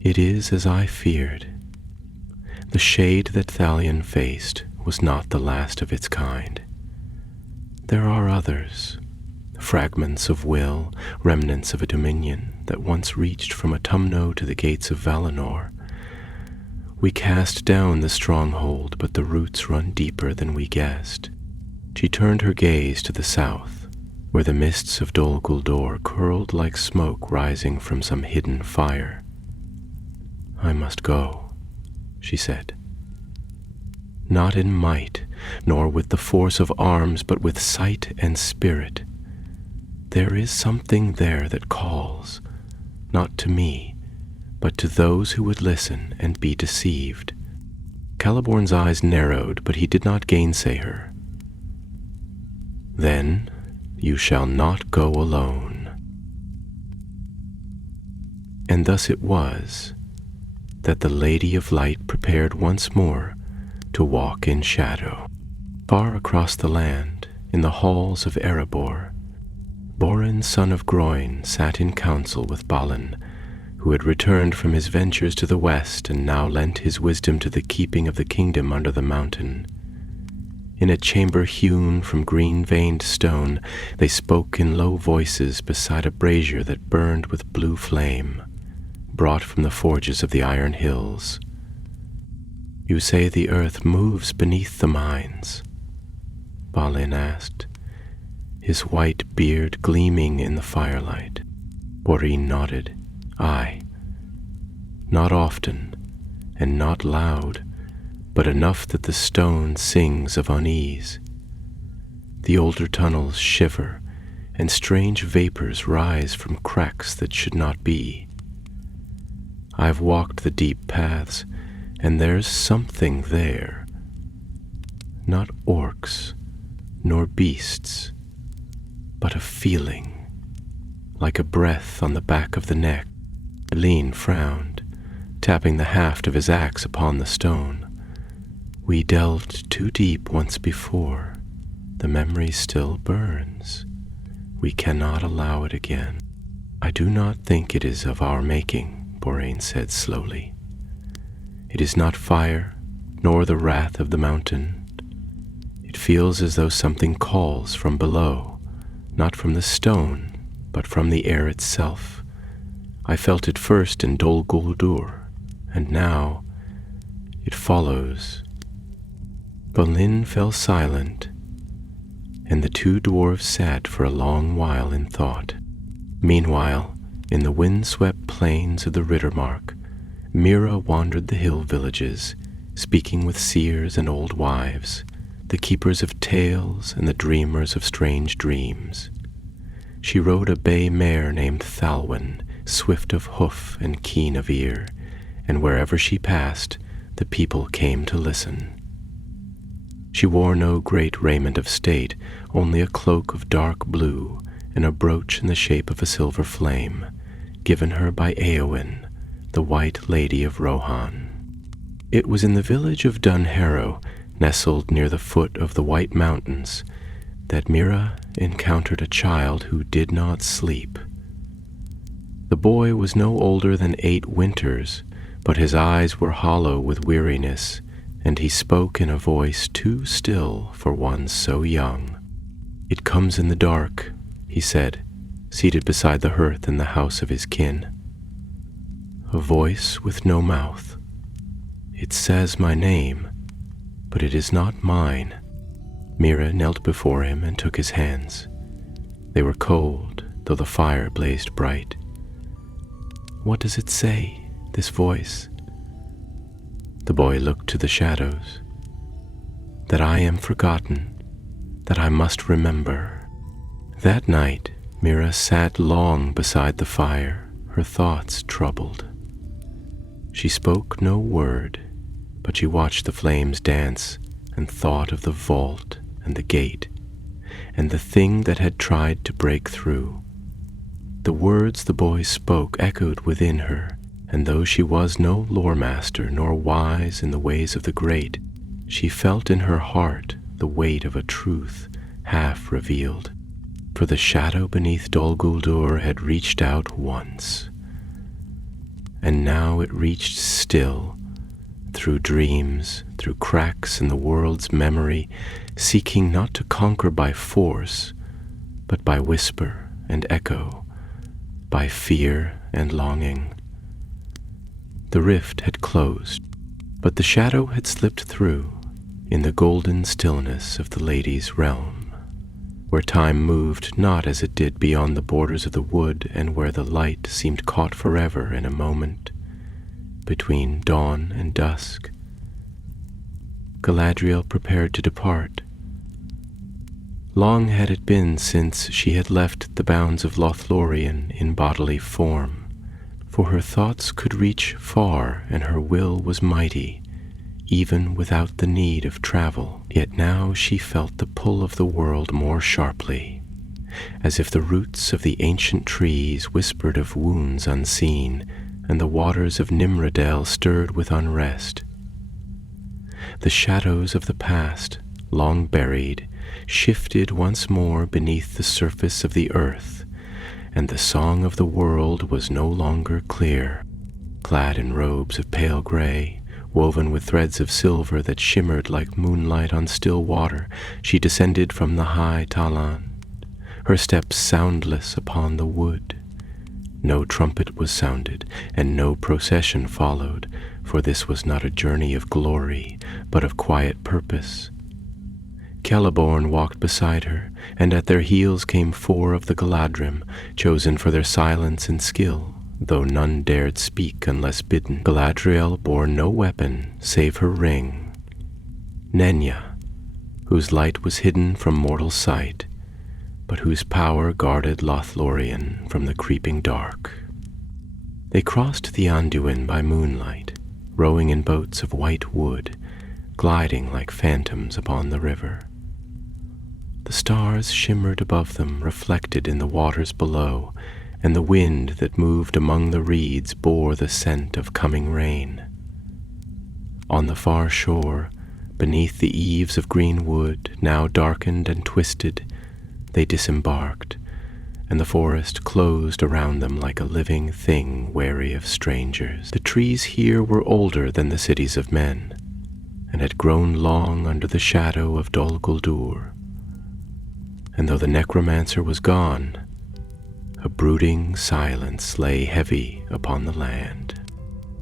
"It is as I feared. The shade that Thalion faced was not the last of its kind. There are others, fragments of will, remnants of a dominion that once reached from Autumno to the gates of Valinor. We cast down the stronghold, but the roots run deeper than we guessed." She turned her gaze to the south, where the mists of Dol Guldur curled like smoke rising from some hidden fire. "I must go," she said. "Not in might, nor with the force of arms, but with sight and spirit. There is something there that calls, not to me, but to those who would listen and be deceived." Celeborn's eyes narrowed, but he did not gainsay her. "Then you shall not go alone." And thus it was that the Lady of Light prepared once more to walk in shadow. Far across the land, in the halls of Erebor, Borin, son of Groin, sat in council with Balin, who had returned from his ventures to the west and now lent his wisdom to the keeping of the kingdom under the mountain. In a chamber hewn from green-veined stone, they spoke in low voices beside a brazier that burned with blue flame, brought from the forges of the Iron Hills, You say the earth moves beneath the mines? Balin asked, his white beard gleaming in the firelight. Boreen nodded. Aye. Not often, and not loud, but enough that the stone sings of unease. The older tunnels shiver, and strange vapors rise from cracks that should not be. I've walked the deep paths, and there's something there. Not orcs, nor beasts, but a feeling, like a breath on the back of the neck. Eileen frowned, tapping the haft of his axe upon the stone. We delved too deep once before. The memory still burns. We cannot allow it again. I do not think it is of our making, Boreen said slowly. It is not fire, nor the wrath of the mountain. It feels as though something calls from below, not from the stone, but from the air itself. I felt it first in Dol Guldur, and now it follows. Balin fell silent, and the two dwarves sat for a long while in thought. Meanwhile, in the wind-swept plains of the Riddermark, Mira wandered the hill villages, speaking with seers and old wives, the keepers of tales and the dreamers of strange dreams. She rode a bay mare named Thalwyn, swift of hoof and keen of ear, and wherever she passed, the people came to listen. She wore no great raiment of state, only a cloak of dark blue and a brooch in the shape of a silver flame, given her by Éowyn, the White Lady of Rohan. It was in the village of Dunharrow, nestled near the foot of the White Mountains, that Mira encountered a child who did not sleep. The boy was no older than 8 winters, but his eyes were hollow with weariness, and he spoke in a voice too still for one so young. It comes in the dark, he said, seated beside the hearth in the house of his kin. A voice with no mouth. It says my name, but it is not mine. Mira knelt before him and took his hands. They were cold, though the fire blazed bright. What does it say, this voice? The boy looked to the shadows. That I am forgotten, that I must remember. That night, Mira sat long beside the fire, her thoughts troubled. She spoke no word, but she watched the flames dance and thought of the vault and the gate, and the thing that had tried to break through. The words the boy spoke echoed within her, and though she was no lore-master nor wise in the ways of the great, she felt in her heart the weight of a truth half revealed. For the shadow beneath Dol Guldur had reached out once, and now it reached still, through dreams, through cracks in the world's memory, seeking not to conquer by force, but by whisper and echo, by fear and longing. The rift had closed, but the shadow had slipped through in the golden stillness of the lady's realm, where time moved not as it did beyond the borders of the wood, and where the light seemed caught forever in a moment between dawn and dusk. Galadriel prepared to depart. Long had it been since she had left the bounds of Lothlorien in bodily form, for her thoughts could reach far and her will was mighty, even without the need of travel. Yet now she felt the pull of the world more sharply, as if the roots of the ancient trees whispered of wounds unseen, and the waters of Nimrodel stirred with unrest. The shadows of the past, long buried, shifted once more beneath the surface of the earth, and the song of the world was no longer clear. Clad in robes of pale gray, woven with threads of silver that shimmered like moonlight on still water, she descended from the high Talan, her steps soundless upon the wood. No trumpet was sounded, and no procession followed, for this was not a journey of glory, but of quiet purpose. Celeborn walked beside her, and at their heels came 4 of the Galadrim, chosen for their silence and skill, though none dared speak unless bidden. Galadriel bore no weapon save her ring, Nenya, whose light was hidden from mortal sight, but whose power guarded Lothlorien from the creeping dark. They crossed the Anduin by moonlight, rowing in boats of white wood, gliding like phantoms upon the river. The stars shimmered above them, reflected in the waters below, and the wind that moved among the reeds bore the scent of coming rain. On the far shore, beneath the eaves of green wood, now darkened and twisted, they disembarked, and the forest closed around them like a living thing wary of strangers. The trees here were older than the cities of men, and had grown long under the shadow of Dol Guldur. And though the necromancer was gone, a brooding silence lay heavy upon the land.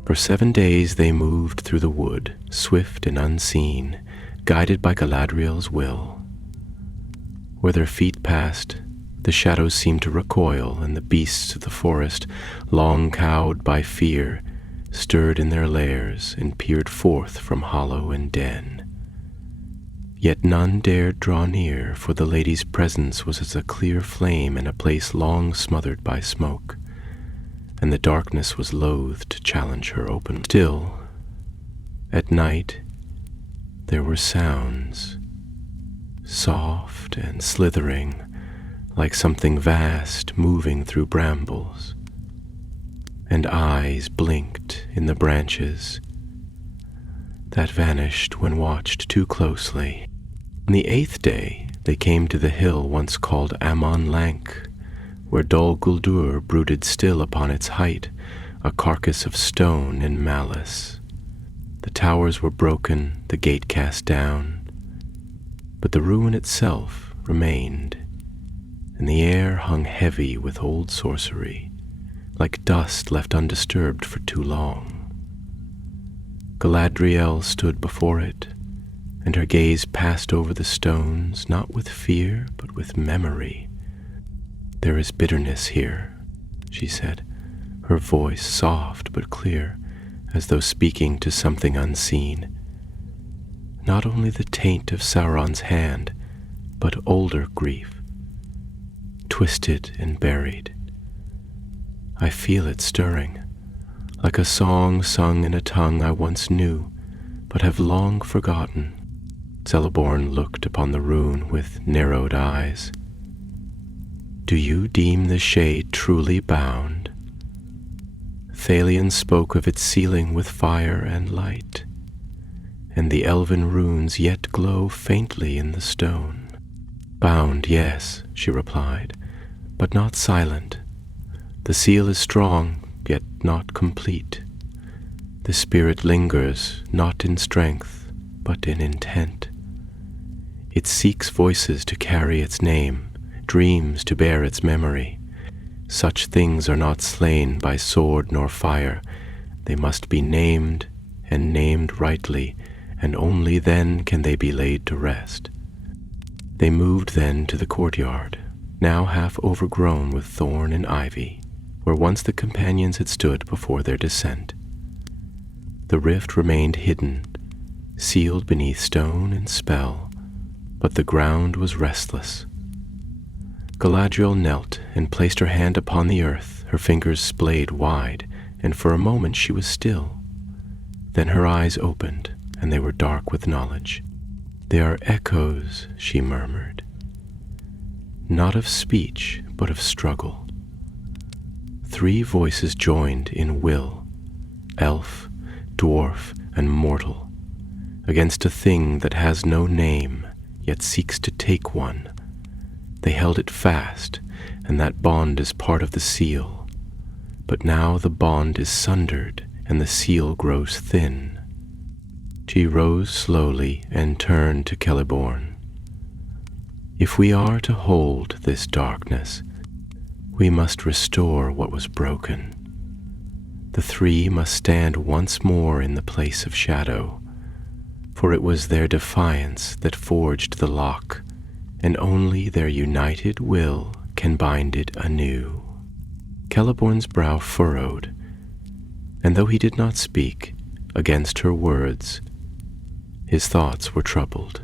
For 7 days they moved through the wood, swift and unseen, guided by Galadriel's will. Where their feet passed, the shadows seemed to recoil, and the beasts of the forest, long cowed by fear, stirred in their lairs and peered forth from hollow and den. Yet none dared draw near, for the lady's presence was as a clear flame in a place long smothered by smoke, and the darkness was loath to challenge her openly. Still, at night, there were sounds, soft and slithering, like something vast moving through brambles, and eyes blinked in the branches that vanished when watched too closely. On the 8th day, they came to the hill once called Amon Lank, where Dol Guldur brooded still upon its height, a carcass of stone and malice. The towers were broken, the gate cast down, but the ruin itself remained, and the air hung heavy with old sorcery, like dust left undisturbed for too long. Galadriel stood before it, and her gaze passed over the stones, not with fear, but with memory. "There is bitterness here," she said, her voice soft but clear, as though speaking to something unseen. Not only the taint of Sauron's hand, but older grief, twisted and buried. I feel it stirring, like a song sung in a tongue I once knew, but have long forgotten. Celeborn looked upon the rune with narrowed eyes. "Do you deem the shade truly bound?" Thalion spoke of its sealing with fire and light, and the elven runes yet glow faintly in the stone. "Bound, yes," she replied, "but not silent. The seal is strong, yet not complete. The spirit lingers, not in strength, but in intent. It seeks voices to carry its name, dreams to bear its memory. Such things are not slain by sword nor fire. They must be named, and named rightly, and only then can they be laid to rest." They moved then to the courtyard, now half overgrown with thorn and ivy, where once the companions had stood before their descent. The rift remained hidden, sealed beneath stone and spell, but the ground was restless. Galadriel knelt and placed her hand upon the earth, her fingers splayed wide, and for a moment she was still. Then her eyes opened, and they were dark with knowledge. "They are echoes," she murmured, "not of speech, but of struggle." 3 voices joined in will, elf, dwarf, and mortal, against a thing that has no name, yet seeks to take one. They held it fast, and that bond is part of the seal. But now the bond is sundered, and the seal grows thin. She rose slowly and turned to Celeborn. "If we are to hold this darkness, We must restore what was broken. The three must stand once more in the place of shadow, for it was their defiance that forged the lock, and only their united will can bind it anew. Celeborn's brow furrowed, and though he did not speak against her words, his thoughts were troubled.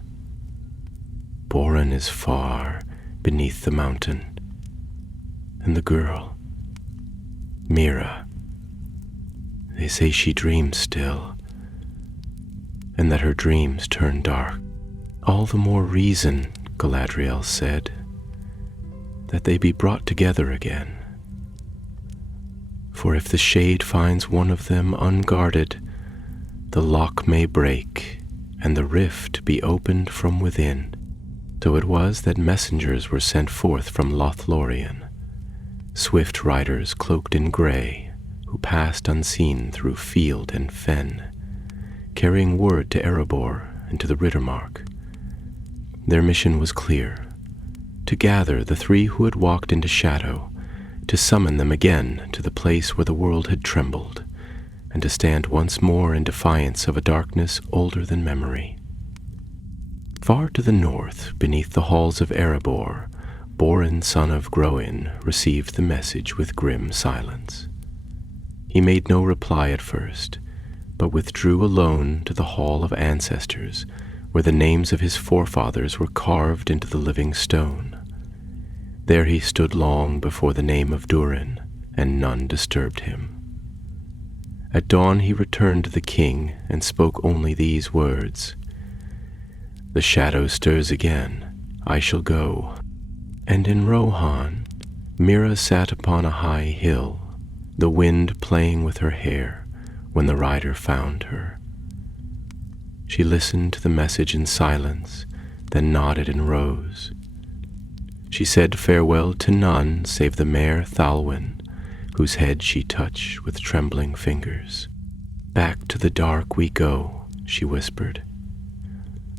Boren is far beneath the mountain, and the girl, Mira, they say she dreams still, and that her dreams turn dark. All the more reason, Galadriel said, that they be brought together again. For if the shade finds one of them unguarded, the lock may break, and the rift be opened from within. So it was that messengers were sent forth from Lothlorien, swift riders cloaked in grey, who passed unseen through field and fen, carrying word to Erebor and to the Riddermark. Their mission was clear: to gather the three who had walked into shadow, to summon them again to the place where the world had trembled, and to stand once more in defiance of a darkness older than memory. Far to the north, beneath the halls of Erebor, Boren, son of Groin, received the message with grim silence. He made no reply at first, but withdrew alone to the Hall of Ancestors, where the names of his forefathers were carved into the living stone. There he stood long before the name of Durin, and none disturbed him. At dawn he returned to the king and spoke only these words: "The shadow stirs again, I shall go." And in Rohan, Mira sat upon a high hill, the wind playing with her hair, when the rider found her. She listened to the message in silence, then nodded and rose. She said farewell to none save the mare Thalwyn, whose head she touched with trembling fingers. "Back to the dark we go," she whispered.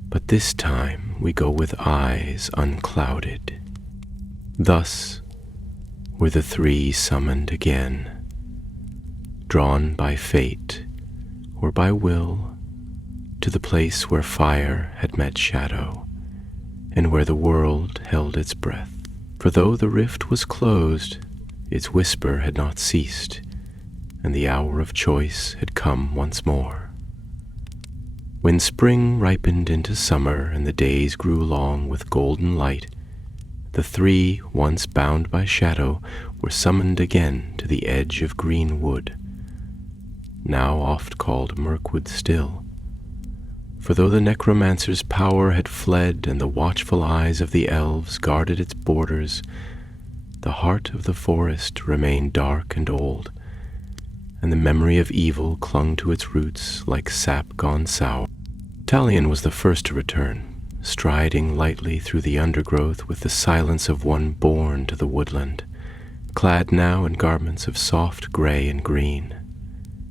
"But this time we go with eyes unclouded." Thus were the three summoned again, drawn by fate or by will to the place where fire had met shadow, and where the world held its breath. For though the rift was closed, its whisper had not ceased, and the hour of choice had come once more. When spring ripened into summer and the days grew long with golden light, the three, once bound by shadow, were summoned again to the edge of green wood, now oft called Mirkwood still. For though the necromancer's power had fled and the watchful eyes of the elves guarded its borders, the heart of the forest remained dark and old, and the memory of evil clung to its roots like sap gone sour. Talion was the first to return, striding lightly through the undergrowth with the silence of one born to the woodland, clad now in garments of soft gray and green,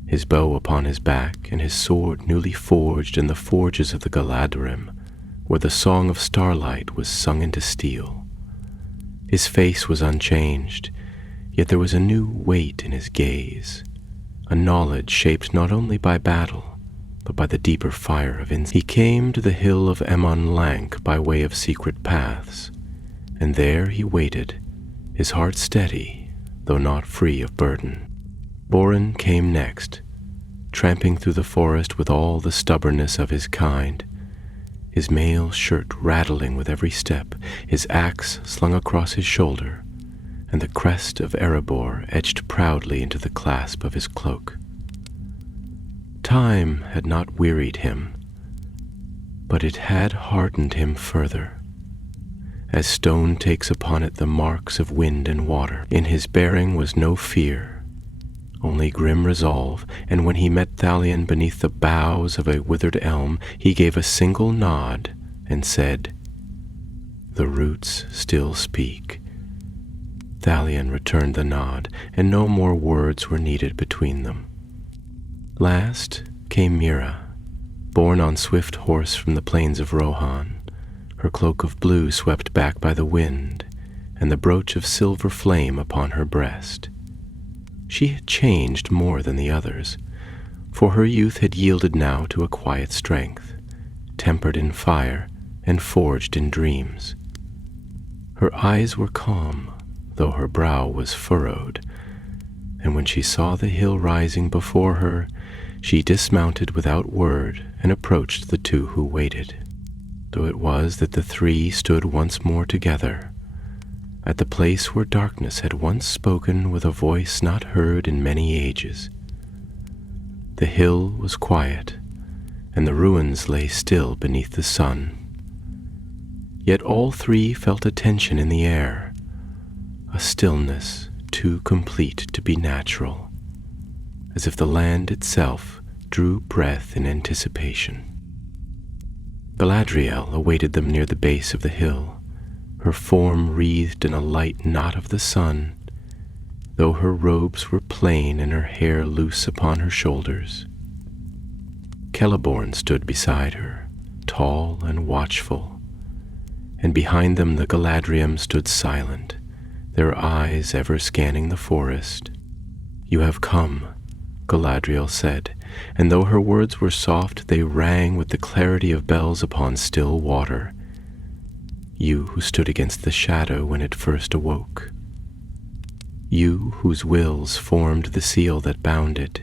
his bow upon his back and his sword newly forged in the forges of the Galadrim, where the song of starlight was sung into steel. His face was unchanged, yet there was a new weight in his gaze, a knowledge shaped not only by battle, but by the deeper fire of instinct. He came to the hill of Emon Lank by way of secret paths, and there he waited, his heart steady, though not free of burden. Boren came next, tramping through the forest with all the stubbornness of his kind, his mail shirt rattling with every step, his axe slung across his shoulder, and the crest of Erebor etched proudly into the clasp of his cloak. Time had not wearied him, but it had hardened him further, as stone takes upon it the marks of wind and water. In his bearing was no fear, only grim resolve, and when he met Thalion beneath the boughs of a withered elm, he gave a single nod and said, "The roots still speak." Thalion returned the nod, and no more words were needed between them. Last came Mira, borne on swift horse from the plains of Rohan, her cloak of blue swept back by the wind, and the brooch of silver flame upon her breast. She had changed more than the others, for her youth had yielded now to a quiet strength, tempered in fire and forged in dreams. Her eyes were calm, though her brow was furrowed, and when she saw the hill rising before her, she dismounted without word and approached the two who waited. So it was that the three stood once more together, at the place where darkness had once spoken with a voice not heard in many ages. The hill was quiet, and the ruins lay still beneath the sun. Yet all three felt a tension in the air, a stillness too complete to be natural, as if the land itself drew breath in anticipation. Galadriel awaited them near the base of the hill, her form wreathed in a light not of the sun, though her robes were plain and her hair loose upon her shoulders. Celeborn stood beside her, tall and watchful, and behind them the Galadriel stood silent, their eyes ever scanning the forest. "You have come," Galadriel said, and though her words were soft, they rang with the clarity of bells upon still water. "You who stood against the shadow when it first awoke. You whose wills formed the seal that bound it.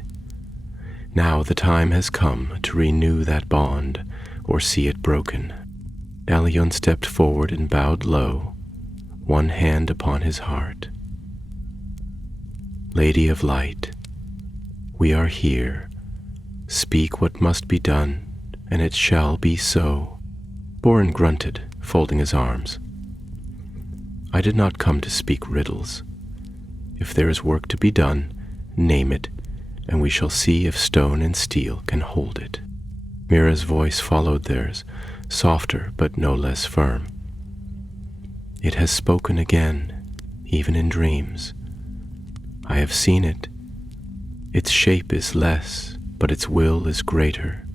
Now the time has come to renew that bond or see it broken." Dalion stepped forward and bowed low, one hand upon his heart. "Lady of Light, we are here. Speak what must be done, and it shall be so." Borin grunted, folding his arms. "I did not come to speak riddles. If there is work to be done, name it, and we shall see if stone and steel can hold it." Mira's voice followed theirs, softer but no less firm. "It has spoken again, even in dreams. I have seen it. Its shape is less, but its will is greater.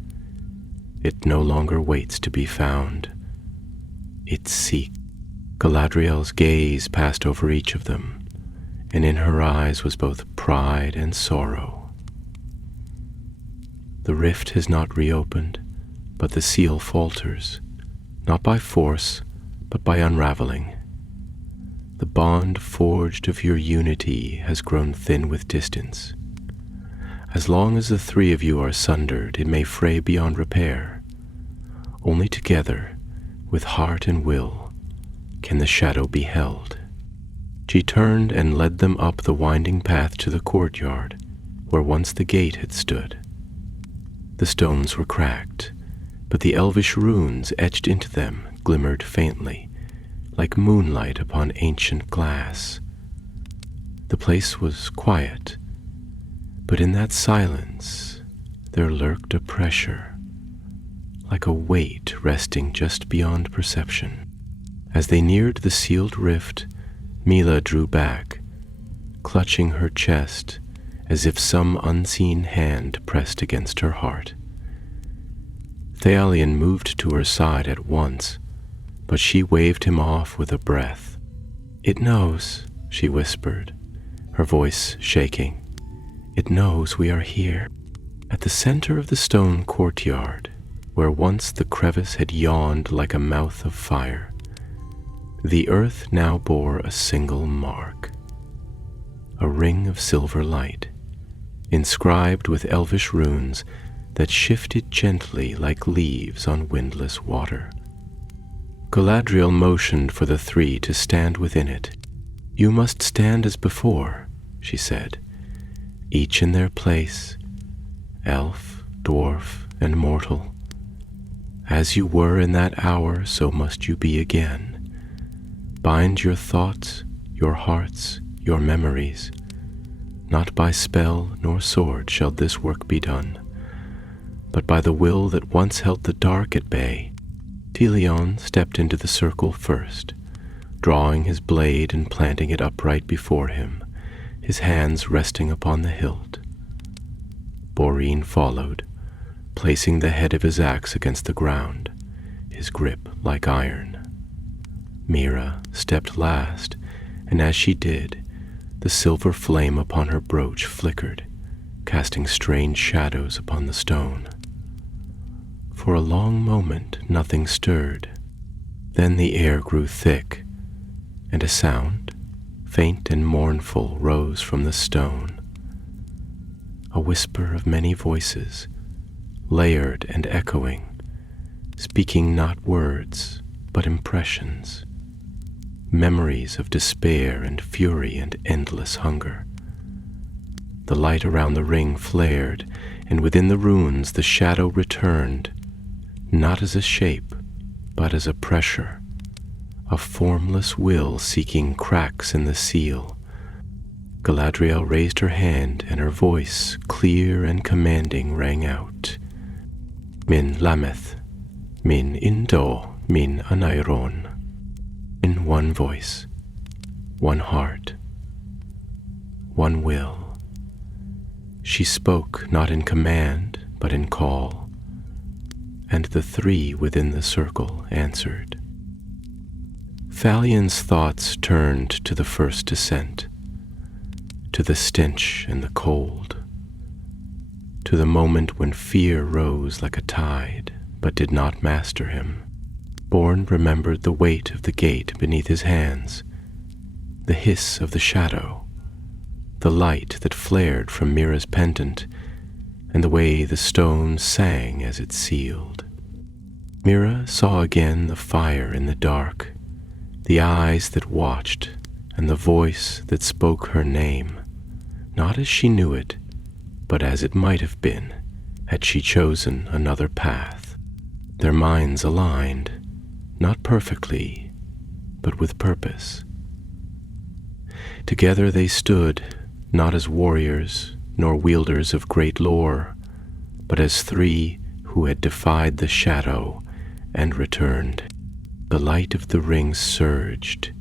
It no longer waits to be found. It seeks." Galadriel's gaze passed over each of them, and in her eyes was both pride and sorrow. "The rift has not reopened, but the seal falters, not by force, but by unraveling. The bond forged of your unity has grown thin with distance. As long as the three of you are sundered, it may fray beyond repair. Only together, with heart and will, can the shadow be held." She turned and led them up the winding path to the courtyard, where once the gate had stood. The stones were cracked, but the elvish runes etched into them glimmered faintly, like moonlight upon ancient glass. The place was quiet, but in that silence there lurked a pressure, like a weight resting just beyond perception. As they neared the sealed rift, Mila drew back, clutching her chest as if some unseen hand pressed against her heart. Thalion moved to her side at once, but she waved him off with a breath. "It knows," she whispered, her voice shaking. "It knows we are here." At the center of the stone courtyard, where once the crevice had yawned like a mouth of fire, the earth now bore a single mark, a ring of silver light, inscribed with elvish runes that shifted gently like leaves on windless water. Galadriel motioned for the three to stand within it. "You must stand as before," she said, "each in their place, elf, dwarf, and mortal. As you were in that hour, so must you be again. Bind your thoughts, your hearts, your memories. Not by spell nor sword shall this work be done, but by the will that once held the dark at bay." Talion stepped into the circle first, drawing his blade and planting it upright before him, his hands resting upon the hilt. Borin followed, placing the head of his axe against the ground, his grip like iron. Mira stepped last, and as she did, the silver flame upon her brooch flickered, casting strange shadows upon the stone. For a long moment nothing stirred. Then the air grew thick, and a sound, faint and mournful, rose from the stone. A whisper of many voices, layered and echoing, speaking not words, but impressions, memories of despair and fury and endless hunger. The light around the ring flared, and within the runes the shadow returned, not as a shape, but as a pressure, a formless will seeking cracks in the seal. Galadriel raised her hand, and her voice, clear and commanding, rang out. Min lameth, min indo, min anairon. In one voice, one heart, one will. She spoke not in command, but in call, and the three within the circle answered. Thalion's thoughts turned to the first descent, to the stench and the cold, to the moment when fear rose like a tide, but did not master him. Born remembered the weight of the gate beneath his hands, the hiss of the shadow, the light that flared from Mira's pendant, and the way the stone sang as it sealed. Mira saw again the fire in the dark, the eyes that watched, and the voice that spoke her name, not as she knew it, but as it might have been had she chosen another path. Their minds aligned, not perfectly, but with purpose. Together they stood, not as warriors, nor wielders of great lore, but as three who had defied the shadow and returned. The light of the ring surged,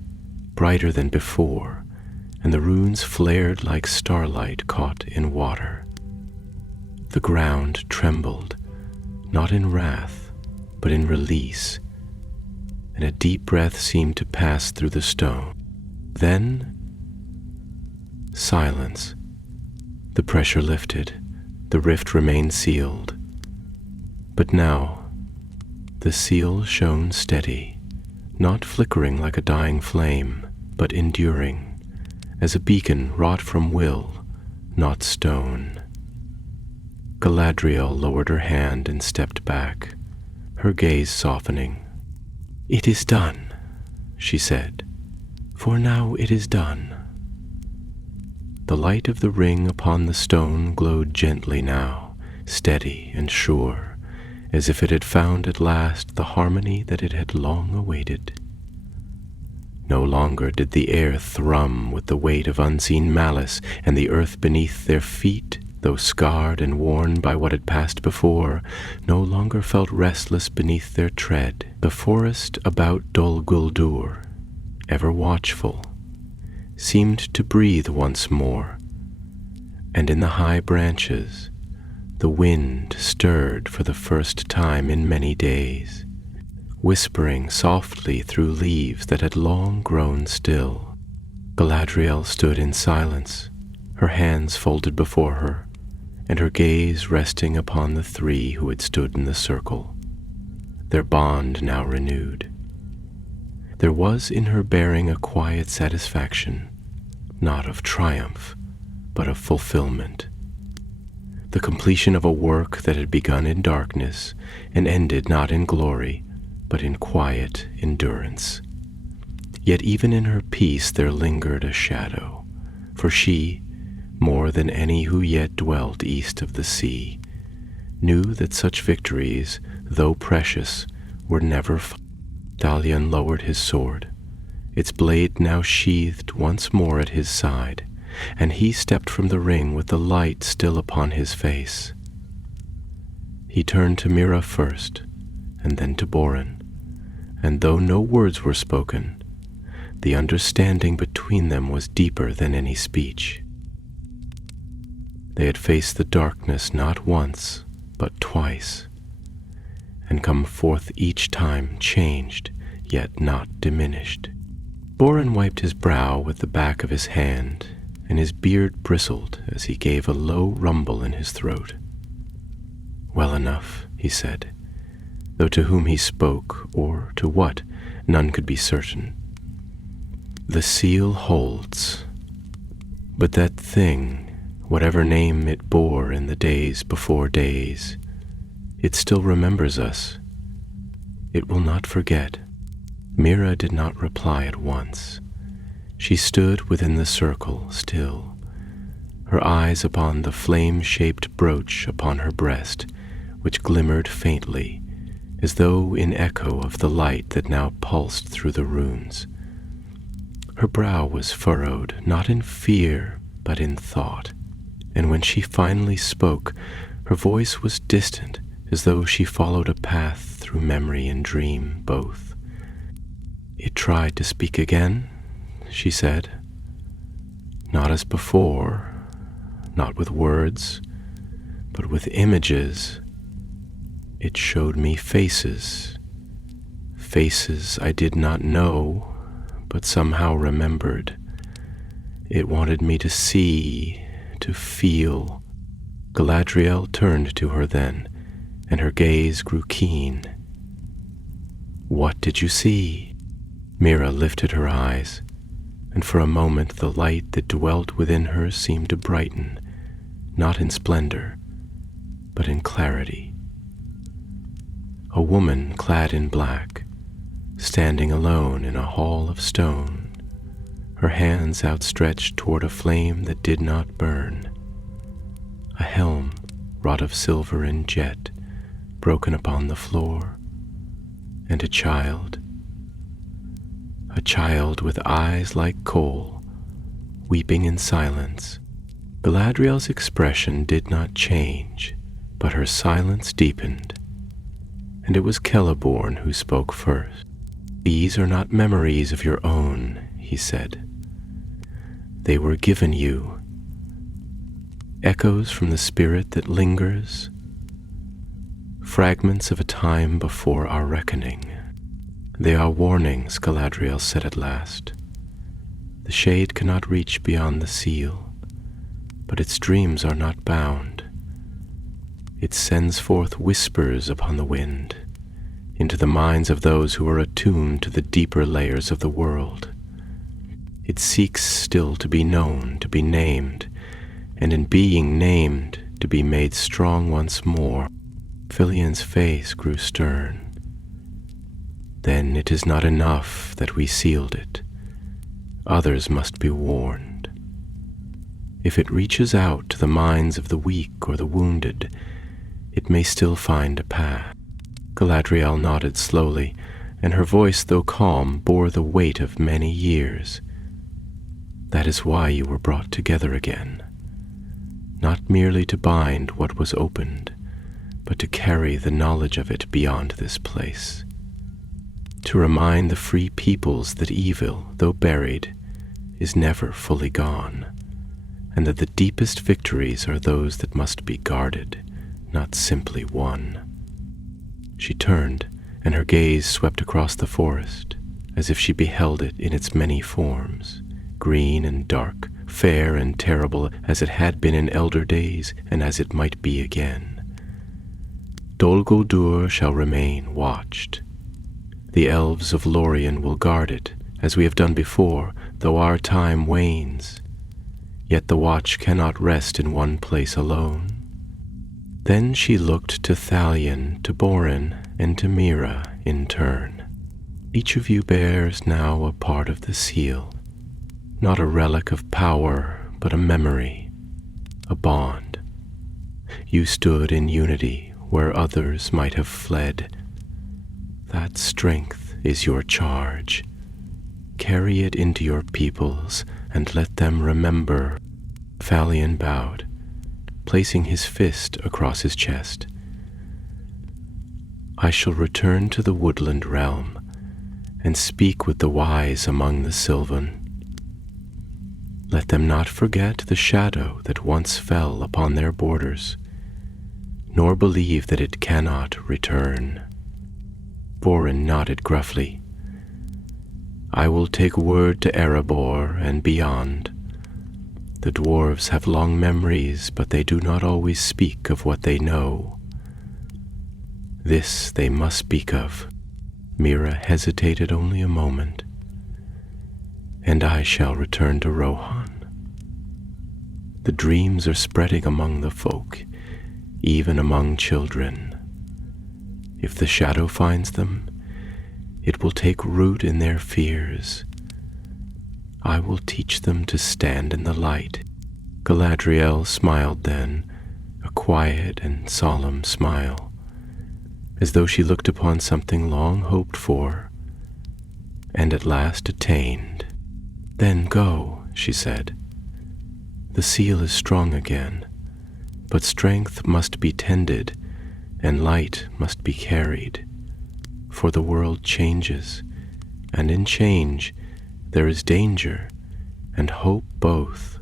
brighter than before, and the runes flared like starlight caught in water. The ground trembled, not in wrath, but in release, and a deep breath seemed to pass through the stone. Then, silence. The pressure lifted, the rift remained sealed. But now, the seal shone steady, not flickering like a dying flame, but enduring, as a beacon wrought from will, not stone. Galadriel lowered her hand and stepped back, her gaze softening. "It is done," she said, "for now it is done." The light of the ring upon the stone glowed gently now, steady and sure, as if it had found at last the harmony that it had long awaited. No longer did the air thrum with the weight of unseen malice, and the earth beneath their feet, though scarred and worn by what had passed before, no longer felt restless beneath their tread. The forest about Dol Guldur, ever watchful, seemed to breathe once more, and in the high branches the wind stirred for the first time in many days, whispering softly through leaves that had long grown still. Galadriel stood in silence, her hands folded before her, and her gaze resting upon the three who had stood in the circle, their bond now renewed. There was in her bearing a quiet satisfaction, not of triumph, but of fulfillment. The completion of a work that had begun in darkness and ended not in glory, but in quiet endurance. Yet even in her peace there lingered a shadow, for she, more than any who yet dwelt east of the sea, knew that such victories, though precious, were never Talion lowered his sword, its blade now sheathed once more at his side, and he stepped from the ring with the light still upon his face. He turned to Mira first, and then to Borin, and though no words were spoken, the understanding between them was deeper than any speech. They had faced the darkness not once, but twice, and come forth each time changed, yet not diminished. Borin wiped his brow with the back of his hand, and his beard bristled as he gave a low rumble in his throat. "Well enough," he said, though to whom he spoke, or to what, none could be certain. "The seal holds, but that thing, whatever name it bore in the days before days, it still remembers us. It will not forget." Mira did not reply at once. She stood within the circle still, her eyes upon the flame-shaped brooch upon her breast, which glimmered faintly, as though in echo of the light that now pulsed through the runes. Her brow was furrowed, not in fear, but in thought, and when she finally spoke, her voice was distant, as though she followed a path through memory and dream both. "It tried to speak again," she said. "Not as before, not with words, but with images. It showed me faces, faces I did not know, but somehow remembered. It wanted me to see, to feel." Galadriel turned to her then, and her gaze grew keen. "What did you see?" Mira lifted her eyes, and for a moment the light that dwelt within her seemed to brighten, not in splendor, but in clarity. A woman clad in black, standing alone in a hall of stone, her hands outstretched toward a flame that did not burn. A helm, wrought of silver and jet, broken upon the floor, and a child with eyes like coal, weeping in silence. Galadriel's expression did not change, but her silence deepened, and it was Celeborn who spoke first. "These are not memories of your own," he said. "They were given you, echoes from the spirit that lingers, fragments of a time before our reckoning." "They are warnings," Galadriel said at last. "The shade cannot reach beyond the seal, but its dreams are not bound. It sends forth whispers upon the wind, into the minds of those who are attuned to the deeper layers of the world. It seeks still to be known, to be named, and in being named, to be made strong once more." Filian's face grew stern. "Then it is not enough that we sealed it. Others must be warned. If it reaches out to the minds of the weak or the wounded, it may still find a path." Galadriel nodded slowly, and her voice, though calm, bore the weight of many years. "That is why you were brought together again, not merely to bind what was opened, but to carry the knowledge of it beyond this place. To remind the free peoples that evil, though buried, is never fully gone, and that the deepest victories are those that must be guarded, not simply won." She turned, and her gaze swept across the forest, as if she beheld it in its many forms, green and dark, fair and terrible as it had been in elder days, and as it might be again. Dol Guldur shall remain watched. The elves of Lorien will guard it, as we have done before, though our time wanes. Yet the watch cannot rest in one place alone. Then she looked to Thalion, to Borin, and to Mira in turn. "Each of you bears now a part of the seal, not a relic of power, but a memory, a bond. You stood in unity where others might have fled. That strength is your charge. Carry it into your peoples and let them remember." Thalion bowed, placing his fist across his chest. "I shall return to the woodland realm and speak with the wise among the Sylvan. Let them not forget the shadow that once fell upon their borders, nor believe that it cannot return." Borin nodded gruffly. I will take word to Erebor and beyond. The dwarves have long memories, but they do not always speak of what they know. This they must speak of. Mira hesitated only a moment. And I shall return to Rohan. The dreams are spreading among the folk, even among children. If the shadow finds them, it will take root in their fears. I will teach them to stand in the light. Galadriel smiled then, a quiet and solemn smile, as though she looked upon something long hoped for, and at last attained. Then go, she said. The seal is strong again, but strength must be tended, and light must be carried, for the world changes, and in change there is danger and hope both.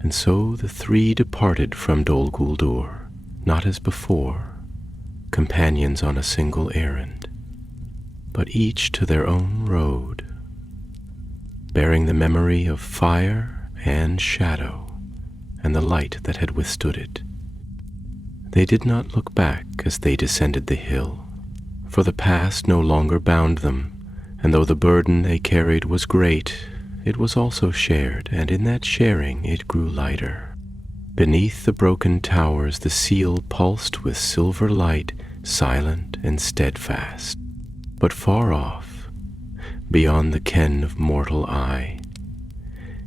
And so the three departed from Dol Guldur, not as before, companions on a single errand, but each to their own road, bearing the memory of fire and shadow and the light that had withstood it. They did not look back as they descended the hill, for the past no longer bound them, and though the burden they carried was great, it was also shared, and in that sharing it grew lighter. Beneath the broken towers the seal pulsed with silver light, silent and steadfast. But far off, beyond the ken of mortal eye,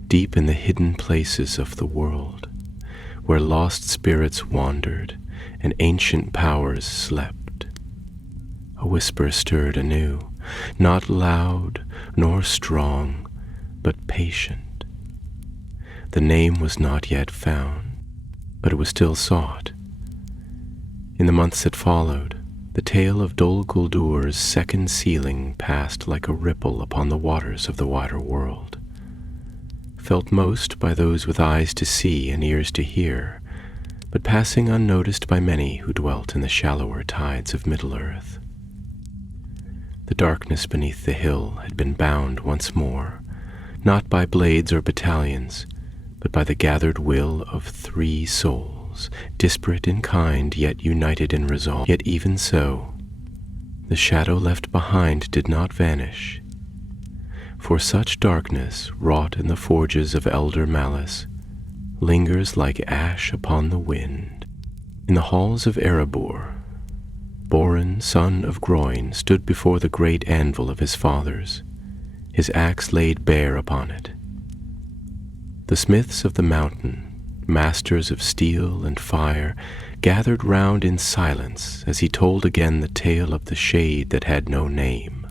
deep in the hidden places of the world, where lost spirits wandered and ancient powers slept, a whisper stirred anew, not loud nor strong, but patient. The name was not yet found, but it was still sought. In the months that followed, the tale of Dol Guldur's second sealing passed like a ripple upon the waters of the wider world, felt most by those with eyes to see and ears to hear, but passing unnoticed by many who dwelt in the shallower tides of Middle-earth. The darkness beneath the hill had been bound once more, not by blades or battalions, but by the gathered will of three souls, disparate in kind, yet united in resolve. Yet even so, the shadow left behind did not vanish, for such darkness, wrought in the forges of elder malice, lingers like ash upon the wind. In the halls of Erebor, Borin, son of Groin, stood before the great anvil of his fathers, his axe laid bare upon it. The smiths of the mountain, masters of steel and fire, gathered round in silence as he told again the tale of the shade that had no name,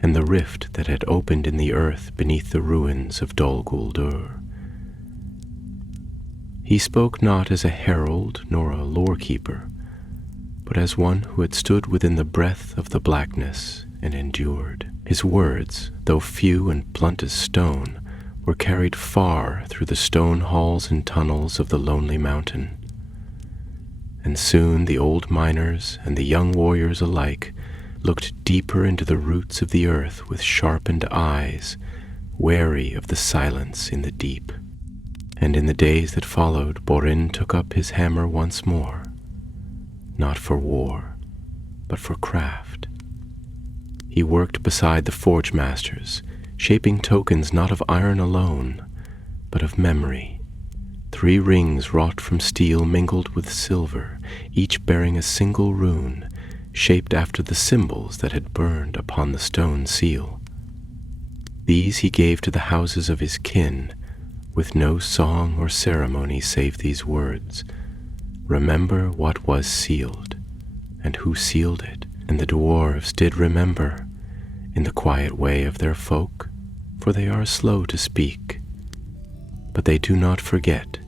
and the rift that had opened in the earth beneath the ruins of Dol Guldur. He spoke not as a herald nor a lore-keeper, but as one who had stood within the breath of the blackness and endured. His words, though few and blunt as stone, were carried far through the stone halls and tunnels of the lonely mountain. And soon the old miners and the young warriors alike looked deeper into the roots of the earth with sharpened eyes, wary of the silence in the deep. And in the days that followed, Borin took up his hammer once more, not for war, but for craft. He worked beside the forge masters, shaping tokens not of iron alone, but of memory. 3 rings wrought from steel mingled with silver, each bearing a single rune, shaped after the symbols that had burned upon the stone seal. These he gave to the houses of his kin, with no song or ceremony save these words: "Remember what was sealed, and who sealed it." And the dwarves did remember, in the quiet way of their folk, for they are slow to speak, but they do not forget.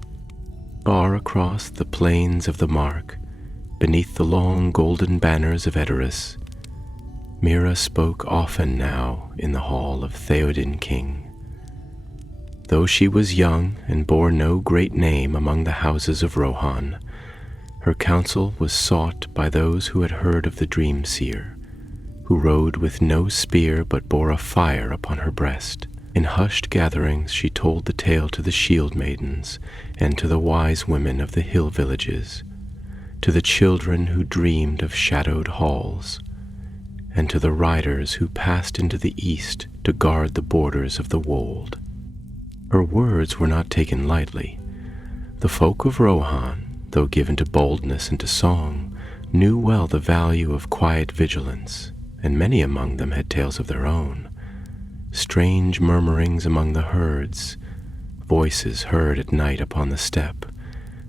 Far across the plains of the Mark, beneath the long golden banners of Edoras, Mira spoke often now in the hall of Theoden King. Though she was young and bore no great name among the houses of Rohan, her counsel was sought by those who had heard of the Dream Seer, who rode with no spear but bore a fire upon her breast. In hushed gatherings she told the tale to the shield maidens and to the wise women of the hill villages, to the children who dreamed of shadowed halls, and to the riders who passed into the east to guard the borders of the wold. Her words were not taken lightly. The folk of Rohan, though given to boldness and to song, knew well the value of quiet vigilance, and many among them had tales of their own. Strange murmurings among the herds, voices heard at night upon the steppe,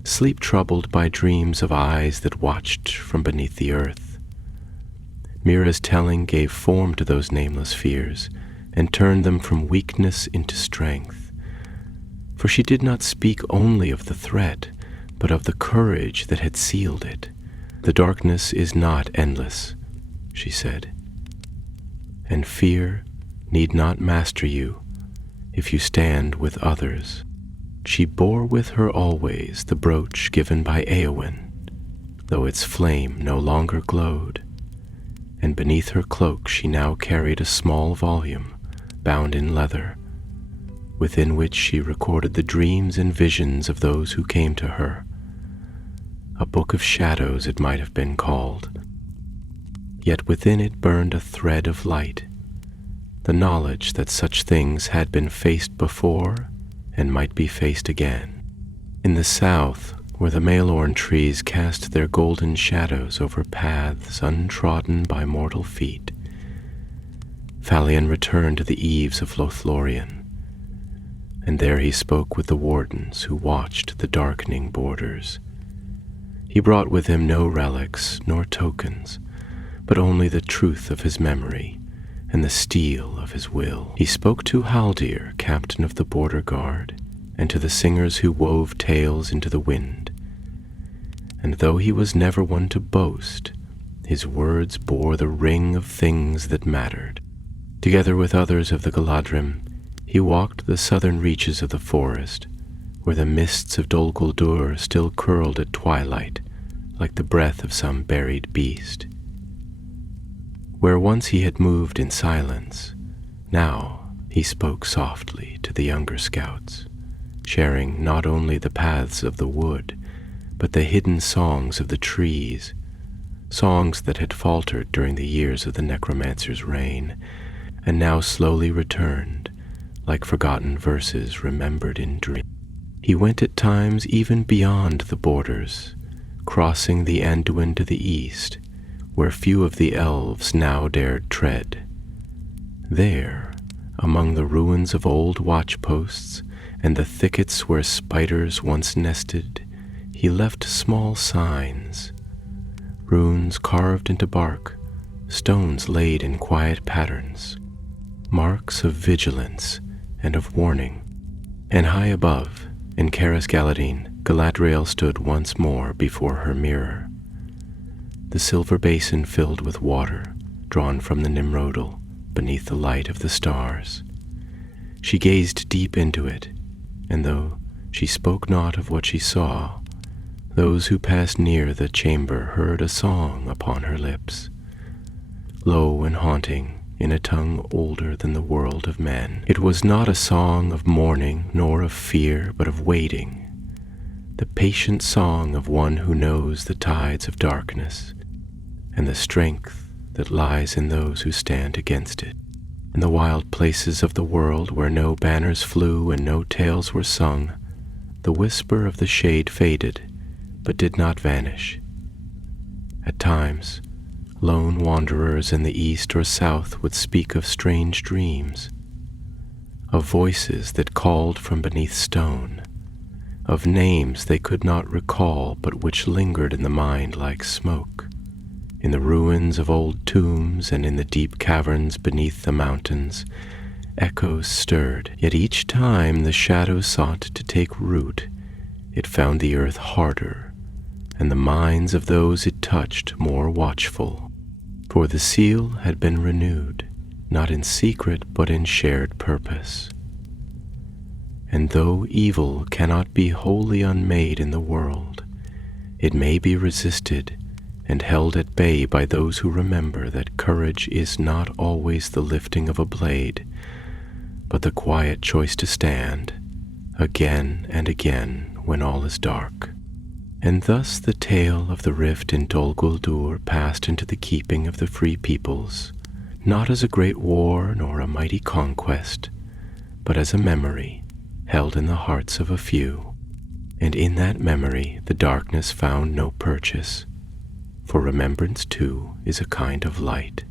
sleep troubled by dreams of eyes that watched from beneath the earth. Mira's telling gave form to those nameless fears and turned them from weakness into strength. For she did not speak only of the threat, but of the courage that had sealed it. The darkness is not endless, she said, and fear need not master you if you stand with others. She bore with her always the brooch given by Eowyn, though its flame no longer glowed, and beneath her cloak she now carried a small volume bound in leather, within which she recorded the dreams and visions of those who came to her. A book of shadows it might have been called, yet within it burned a thread of light, the knowledge that such things had been faced before and might be faced again. In the south, where the Maelorn trees cast their golden shadows over paths untrodden by mortal feet, Falion returned to the eaves of Lothlorien, and there he spoke with the wardens who watched the darkening borders. He brought with him no relics nor tokens, but only the truth of his memory and the steel of his will. He spoke to Haldir, captain of the border guard, and to the singers who wove tales into the wind. And though he was never one to boast, his words bore the ring of things that mattered. Together with others of the Galadrim, he walked the southern reaches of the forest, where the mists of Dol Guldur still curled at twilight, like the breath of some buried beast. Where once he had moved in silence, now he spoke softly to the younger scouts, sharing not only the paths of the wood, but the hidden songs of the trees, songs that had faltered during the years of the necromancer's reign, and now slowly returned, like forgotten verses remembered in dreams. He went at times even beyond the borders, crossing the Anduin to the east, where few of the elves now dared tread. There, among the ruins of old watchposts and the thickets where spiders once nested, he left small signs, runes carved into bark, stones laid in quiet patterns, marks of vigilance and of warning. And high above, in Caras Galadin, Galadriel stood once more before her mirror, the silver basin filled with water drawn from the Nimrodal beneath the light of the stars. She gazed deep into it, and though she spoke not of what she saw, those who passed near the chamber heard a song upon her lips, low and haunting in a tongue older than the world of men. It was not a song of mourning nor of fear, but of waiting, the patient song of one who knows the tides of darkness and the strength that lies in those who stand against it. In the wild places of the world where no banners flew and no tales were sung, the whisper of the shade faded, but did not vanish. At times, lone wanderers in the east or south would speak of strange dreams, of voices that called from beneath stone, of names they could not recall but which lingered in the mind like smoke. In the ruins of old tombs and in the deep caverns beneath the mountains, echoes stirred, yet each time the shadow sought to take root, it found the earth harder, and the minds of those it touched more watchful. For the seal had been renewed, not in secret but in shared purpose. And though evil cannot be wholly unmade in the world, it may be resisted and held at bay by those who remember that courage is not always the lifting of a blade, but the quiet choice to stand, again and again when all is dark. And thus the tale of the rift in Dol Guldur passed into the keeping of the free peoples, not as a great war nor a mighty conquest, but as a memory held in the hearts of a few. And in that memory the darkness found no purchase, for remembrance too is a kind of light.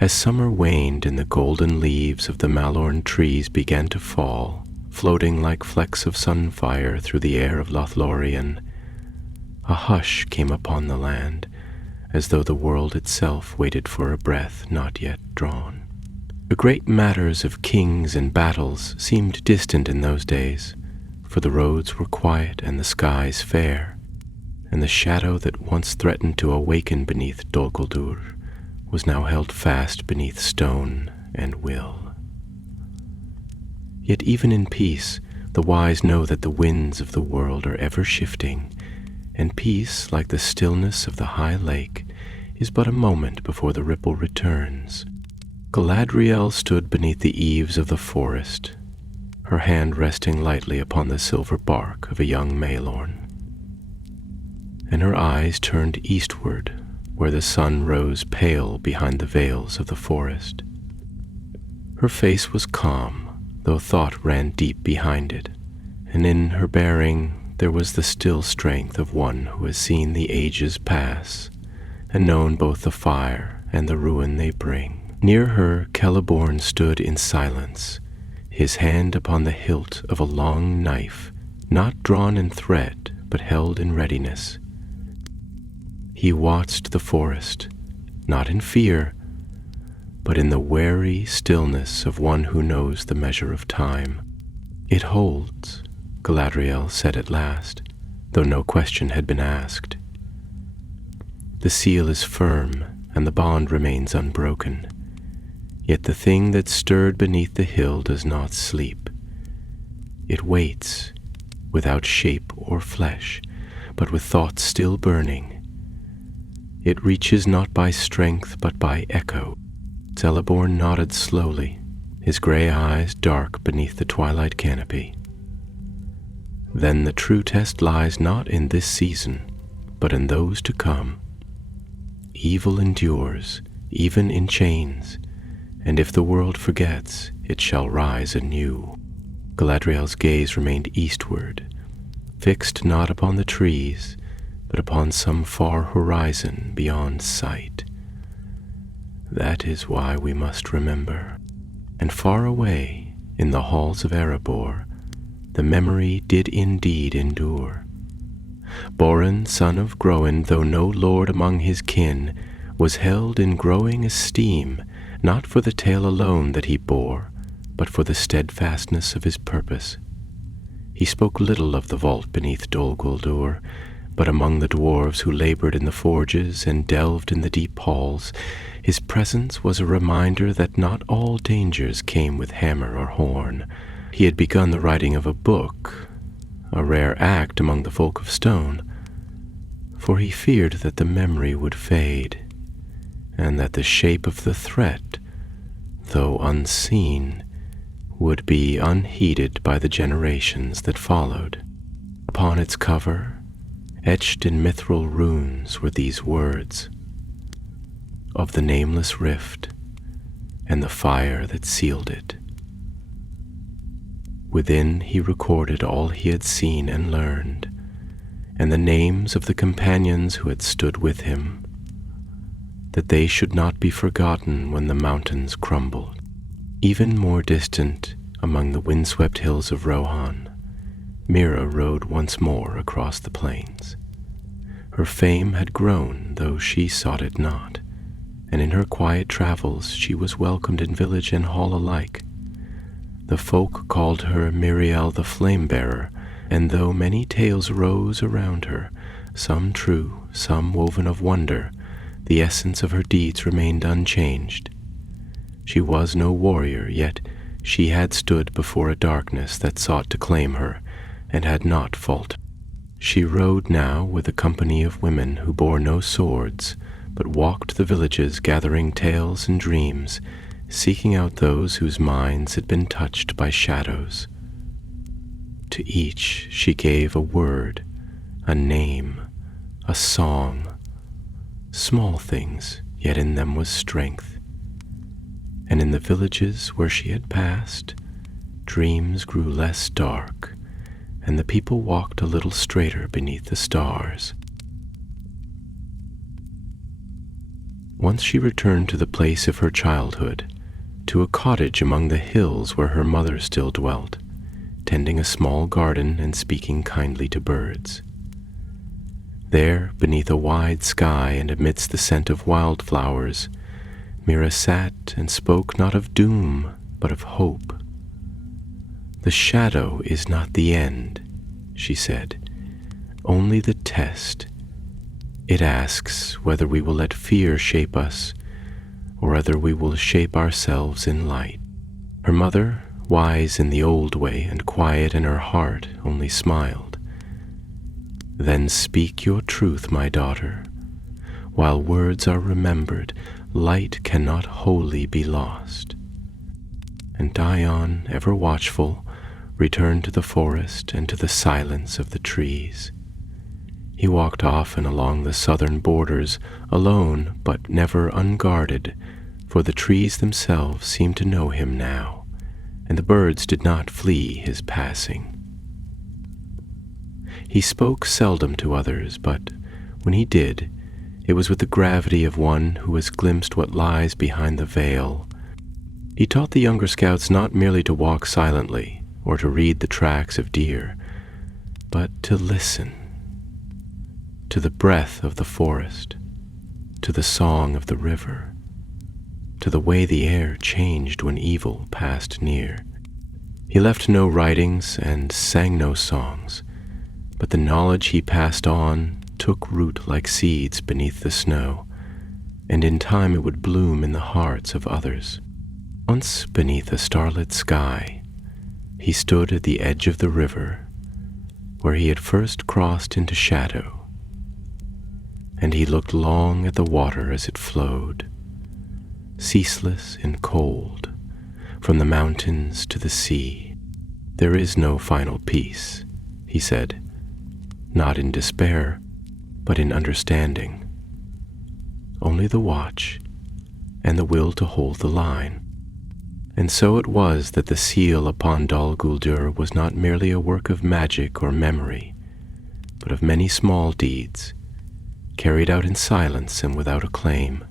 As summer waned and the golden leaves of the malorn trees began to fall, floating like flecks of sunfire through the air of Lothlorien, a hush came upon the land, as though the world itself waited for a breath not yet drawn. The great matters of kings and battles seemed distant in those days, for the roads were quiet and the skies fair, and the shadow that once threatened to awaken beneath Dol Guldur was now held fast beneath stone and will. Yet even in peace, the wise know that the winds of the world are ever shifting, and peace, like the stillness of the high lake, is but a moment before the ripple returns. Galadriel stood beneath the eaves of the forest, her hand resting lightly upon the silver bark of a young Maelorn, and her eyes turned eastward, where the sun rose pale behind the veils of the forest. Her face was calm, though thought ran deep behind it, and in her bearing there was the still strength of one who has seen the ages pass, and known both the fire and the ruin they bring. Near her Celeborn stood in silence, his hand upon the hilt of a long knife, not drawn in threat, but held in readiness. He watched the forest, not in fear, but in the wary stillness of one who knows the measure of time. "It holds," Galadriel said at last, though no question had been asked. "The seal is firm, and the bond remains unbroken. Yet the thing that stirred beneath the hill does not sleep. It waits, without shape or flesh, but with thoughts still burning. It reaches not by strength, but by echo." Celeborn nodded slowly, his gray eyes dark beneath the twilight canopy. "Then the true test lies not in this season, but in those to come. Evil endures, even in chains, and if the world forgets, it shall rise anew." Galadriel's gaze remained eastward, fixed not upon the trees, but upon some far horizon beyond sight. "That is why we must remember." And far away, in the halls of Erebor, the memory did indeed endure. Borin, son of Groen, though no lord among his kin, was held in growing esteem, not for the tale alone that he bore, but for the steadfastness of his purpose. He spoke little of the vault beneath Dol Guldur, but among the dwarves who labored in the forges and delved in the deep halls, his presence was a reminder that not all dangers came with hammer or horn. He had begun the writing of a book, a rare act among the folk of stone, for he feared that the memory would fade, and that the shape of the threat, though unseen, would be unheeded by the generations that followed. Upon its cover, etched in mithril runes, were these words: "Of the nameless rift, and the fire that sealed it." Within he recorded all he had seen and learned, and the names of the companions who had stood with him, that they should not be forgotten when the mountains crumbled. Even more distant, among the windswept hills of Rohan, Mira rode once more across the plains. Her fame had grown, though she sought it not, and in her quiet travels she was welcomed in village and hall alike. The folk called her Miriel the Flame-bearer, and though many tales rose around her, some true, some woven of wonder, the essence of her deeds remained unchanged. She was no warrior, yet she had stood before a darkness that sought to claim her, and had not faltered. She rode now with a company of women who bore no swords, but walked the villages gathering tales and dreams, seeking out those whose minds had been touched by shadows. To each she gave a word, a name, a song, small things, yet in them was strength. And in the villages where she had passed, dreams grew less dark, and the people walked a little straighter beneath the stars. Once she returned to the place of her childhood, to a cottage among the hills where her mother still dwelt, tending a small garden and speaking kindly to birds. There, beneath a wide sky and amidst the scent of wildflowers, Mira sat and spoke not of doom, but of hope. "The shadow is not the end," she said, "only the test. It asks whether we will let fear shape us, or whether we will shape ourselves in light." Her mother, wise in the old way and quiet in her heart, only smiled. "Then speak your truth, my daughter. While words are remembered, light cannot wholly be lost." And Dion, ever watchful, returned to the forest and to the silence of the trees. He walked often along the southern borders, alone but never unguarded, for the trees themselves seemed to know him now, and the birds did not flee his passing. He spoke seldom to others, but when he did, it was with the gravity of one who has glimpsed what lies behind the veil. He taught the younger scouts not merely to walk silently or to read the tracks of deer, but to listen to the breath of the forest, to the song of the river, to the way the air changed when evil passed near. He left no writings and sang no songs, but the knowledge he passed on took root like seeds beneath the snow, and in time it would bloom in the hearts of others. Once beneath a starlit sky, he stood at the edge of the river, where he had first crossed into shadow, and he looked long at the water as it flowed, ceaseless and cold, from the mountains to the sea. "There is no final peace," he said, "not in despair, but in understanding. Only the watch and the will to hold the line." And so it was that the seal upon Dol Guldur was not merely a work of magic or memory, but of many small deeds, carried out in silence and without acclaim.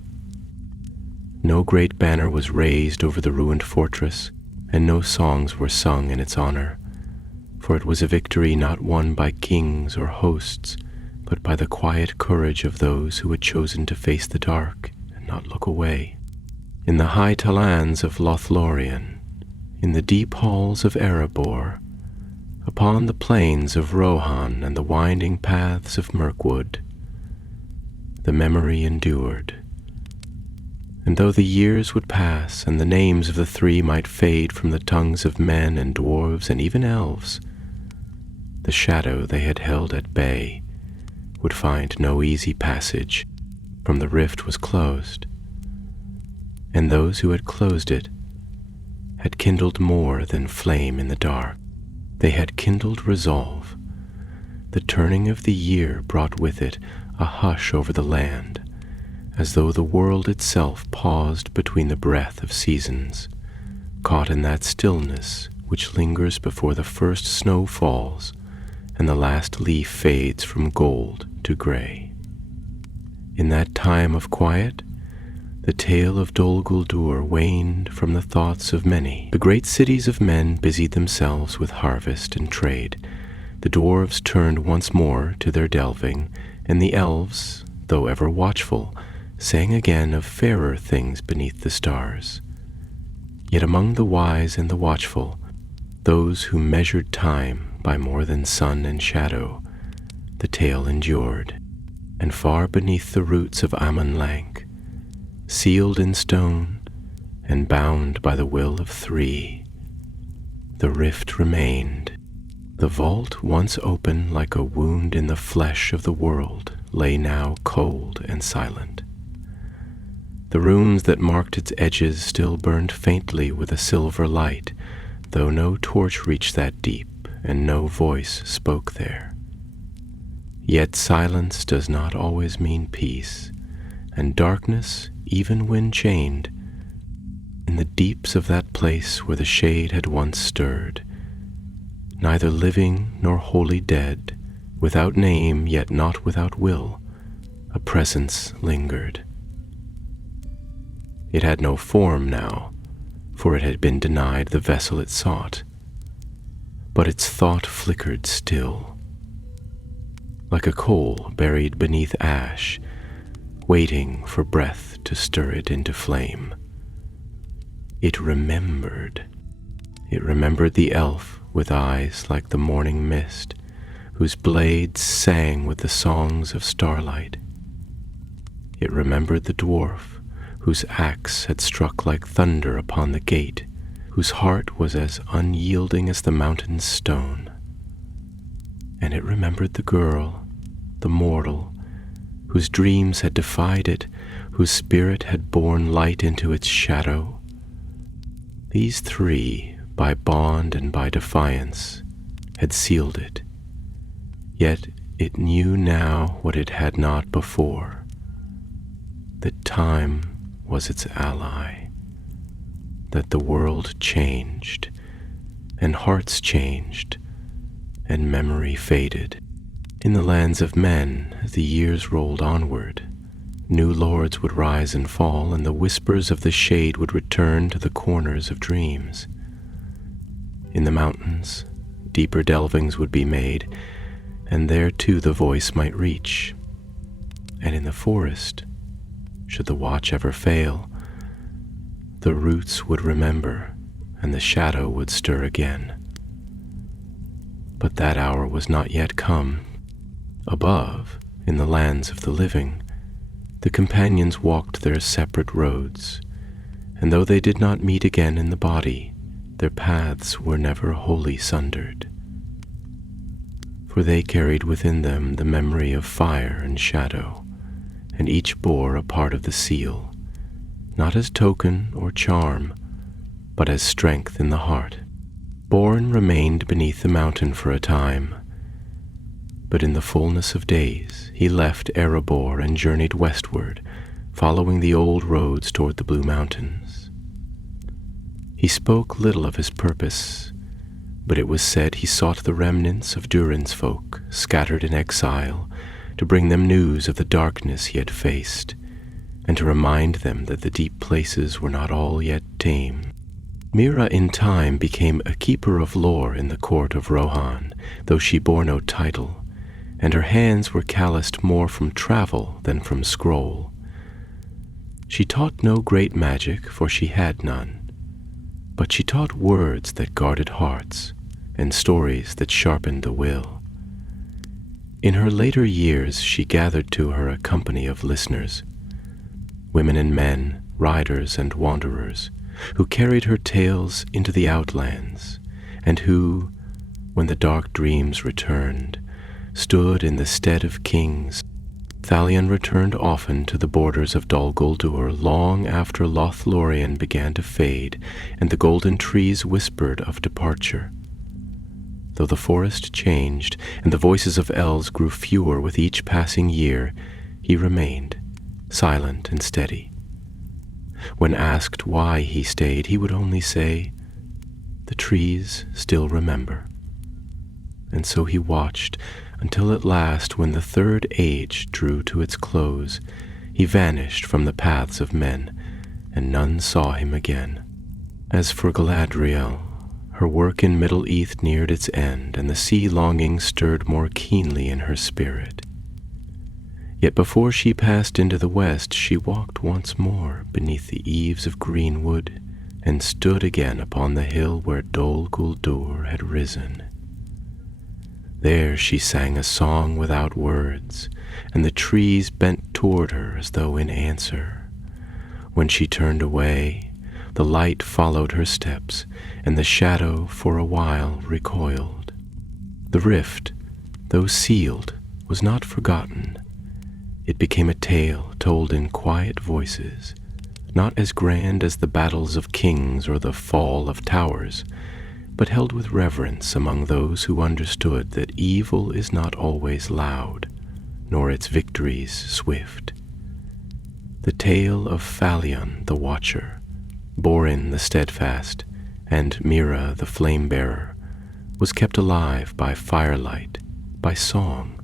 No great banner was raised over the ruined fortress, and no songs were sung in its honor, for it was a victory not won by kings or hosts, but by the quiet courage of those who had chosen to face the dark and not look away. In the high talans of Lothlorien, in the deep halls of Erebor, upon the plains of Rohan and the winding paths of Mirkwood, the memory endured. And though the years would pass and the names of the three might fade from the tongues of men and dwarves and even elves, the shadow they had held at bay would find no easy passage, for the rift was closed, and those who had closed it had kindled more than flame in the dark. They had kindled resolve. The turning of the year brought with it a hush over the land, as though the world itself paused between the breath of seasons, caught in that stillness which lingers before the first snow falls and the last leaf fades from gold to gray. In that time of quiet, the tale of Dol Guldur waned from the thoughts of many. The great cities of men busied themselves with harvest and trade. The dwarves turned once more to their delving, and the elves, though ever watchful, sang again of fairer things beneath the stars. Yet among the wise and the watchful, those who measured time by more than sun and shadow, the tale endured, and far beneath the roots of Aman-Lank, sealed in stone and bound by the will of three, the rift remained. The vault, once open like a wound in the flesh of the world, lay now cold and silent. The runes that marked its edges still burned faintly with a silver light, though no torch reached that deep and no voice spoke there. Yet silence does not always mean peace, and darkness, even when chained, in the deeps of that place where the shade had once stirred, neither living nor wholly dead, without name yet not without will, a presence lingered. It had no form now, for it had been denied the vessel it sought, but its thought flickered still, like a coal buried beneath ash, waiting for breath to stir it into flame. It remembered. It remembered the elf with eyes like the morning mist, whose blades sang with the songs of starlight. It remembered the dwarf, whose axe had struck like thunder upon the gate, whose heart was as unyielding as the mountain's stone. And it remembered the girl, the mortal, whose dreams had defied it, whose spirit had borne light into its shadow. These three, by bond and by defiance, had sealed it. Yet it knew now what it had not before, that time was its ally, that the world changed, and hearts changed, and memory faded. In the lands of men, the years rolled onward. New lords would rise and fall, and the whispers of the shade would return to the corners of dreams. In the mountains, deeper delvings would be made, and there too the voice might reach. And in the forest, should the watch ever fail, the roots would remember, and the shadow would stir again. But that hour was not yet come. Above, in the lands of the living, the companions walked their separate roads, and though they did not meet again in the body, their paths were never wholly sundered. For they carried within them the memory of fire and shadow, and each bore a part of the seal, not as token or charm, but as strength in the heart. Born remained beneath the mountain for a time, but in the fullness of days he left Erebor and journeyed westward, following the old roads toward the Blue Mountains. He spoke little of his purpose, but it was said he sought the remnants of Durin's folk, scattered in exile, to bring them news of the darkness he had faced, and to remind them that the deep places were not all yet tame. Mira in time became a keeper of lore in the court of Rohan, though she bore no title, and her hands were calloused more from travel than from scroll. She taught no great magic, for she had none, but she taught words that guarded hearts, and stories that sharpened the will. In her later years she gathered to her a company of listeners, women and men, riders and wanderers, who carried her tales into the outlands, and who, when the dark dreams returned, stood in the stead of kings. Thalion returned often to the borders of Dol Guldur long after Lothlorien began to fade, and the golden trees whispered of departure. Though the forest changed, and the voices of elves grew fewer with each passing year, he remained, silent and steady. When asked why he stayed, he would only say, "The trees still remember." And so he watched, until at last, when the third age drew to its close, he vanished from the paths of men, and none saw him again. As for Galadriel, her work in Middle Earth neared its end, and the sea longing stirred more keenly in her spirit. Yet before she passed into the west, she walked once more beneath the eaves of greenwood, and stood again upon the hill where Dol Guldur had risen. There she sang a song without words, and the trees bent toward her as though in answer. When she turned away, the light followed her steps, and the shadow for a while recoiled. The rift, though sealed, was not forgotten. It became a tale told in quiet voices, not as grand as the battles of kings or the fall of towers, but held with reverence among those who understood that evil is not always loud, nor its victories swift. The tale of Phalion the Watcher, Borin the Steadfast, and Mira the Flame-bearer was kept alive by firelight, by song,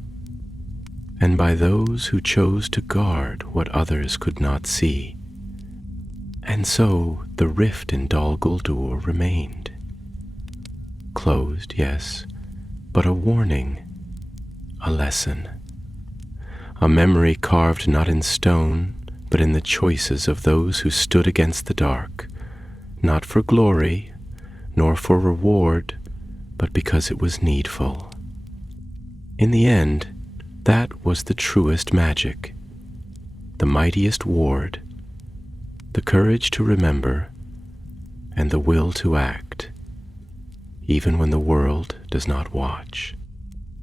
and by those who chose to guard what others could not see. And so the rift in Dol Guldur remained. Closed, yes, but a warning, a lesson, a memory carved not in stone, but in the choices of those who stood against the dark, not for glory, nor for reward, but because it was needful. In the end, that was the truest magic, the mightiest ward, the courage to remember, and the will to act, even when the world does not watch,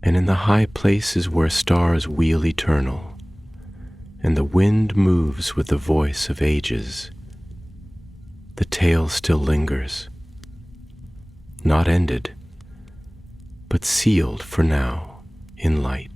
and in the high places where stars wheel eternal, and the wind moves with the voice of ages, the tale still lingers, not ended, but sealed for now in light.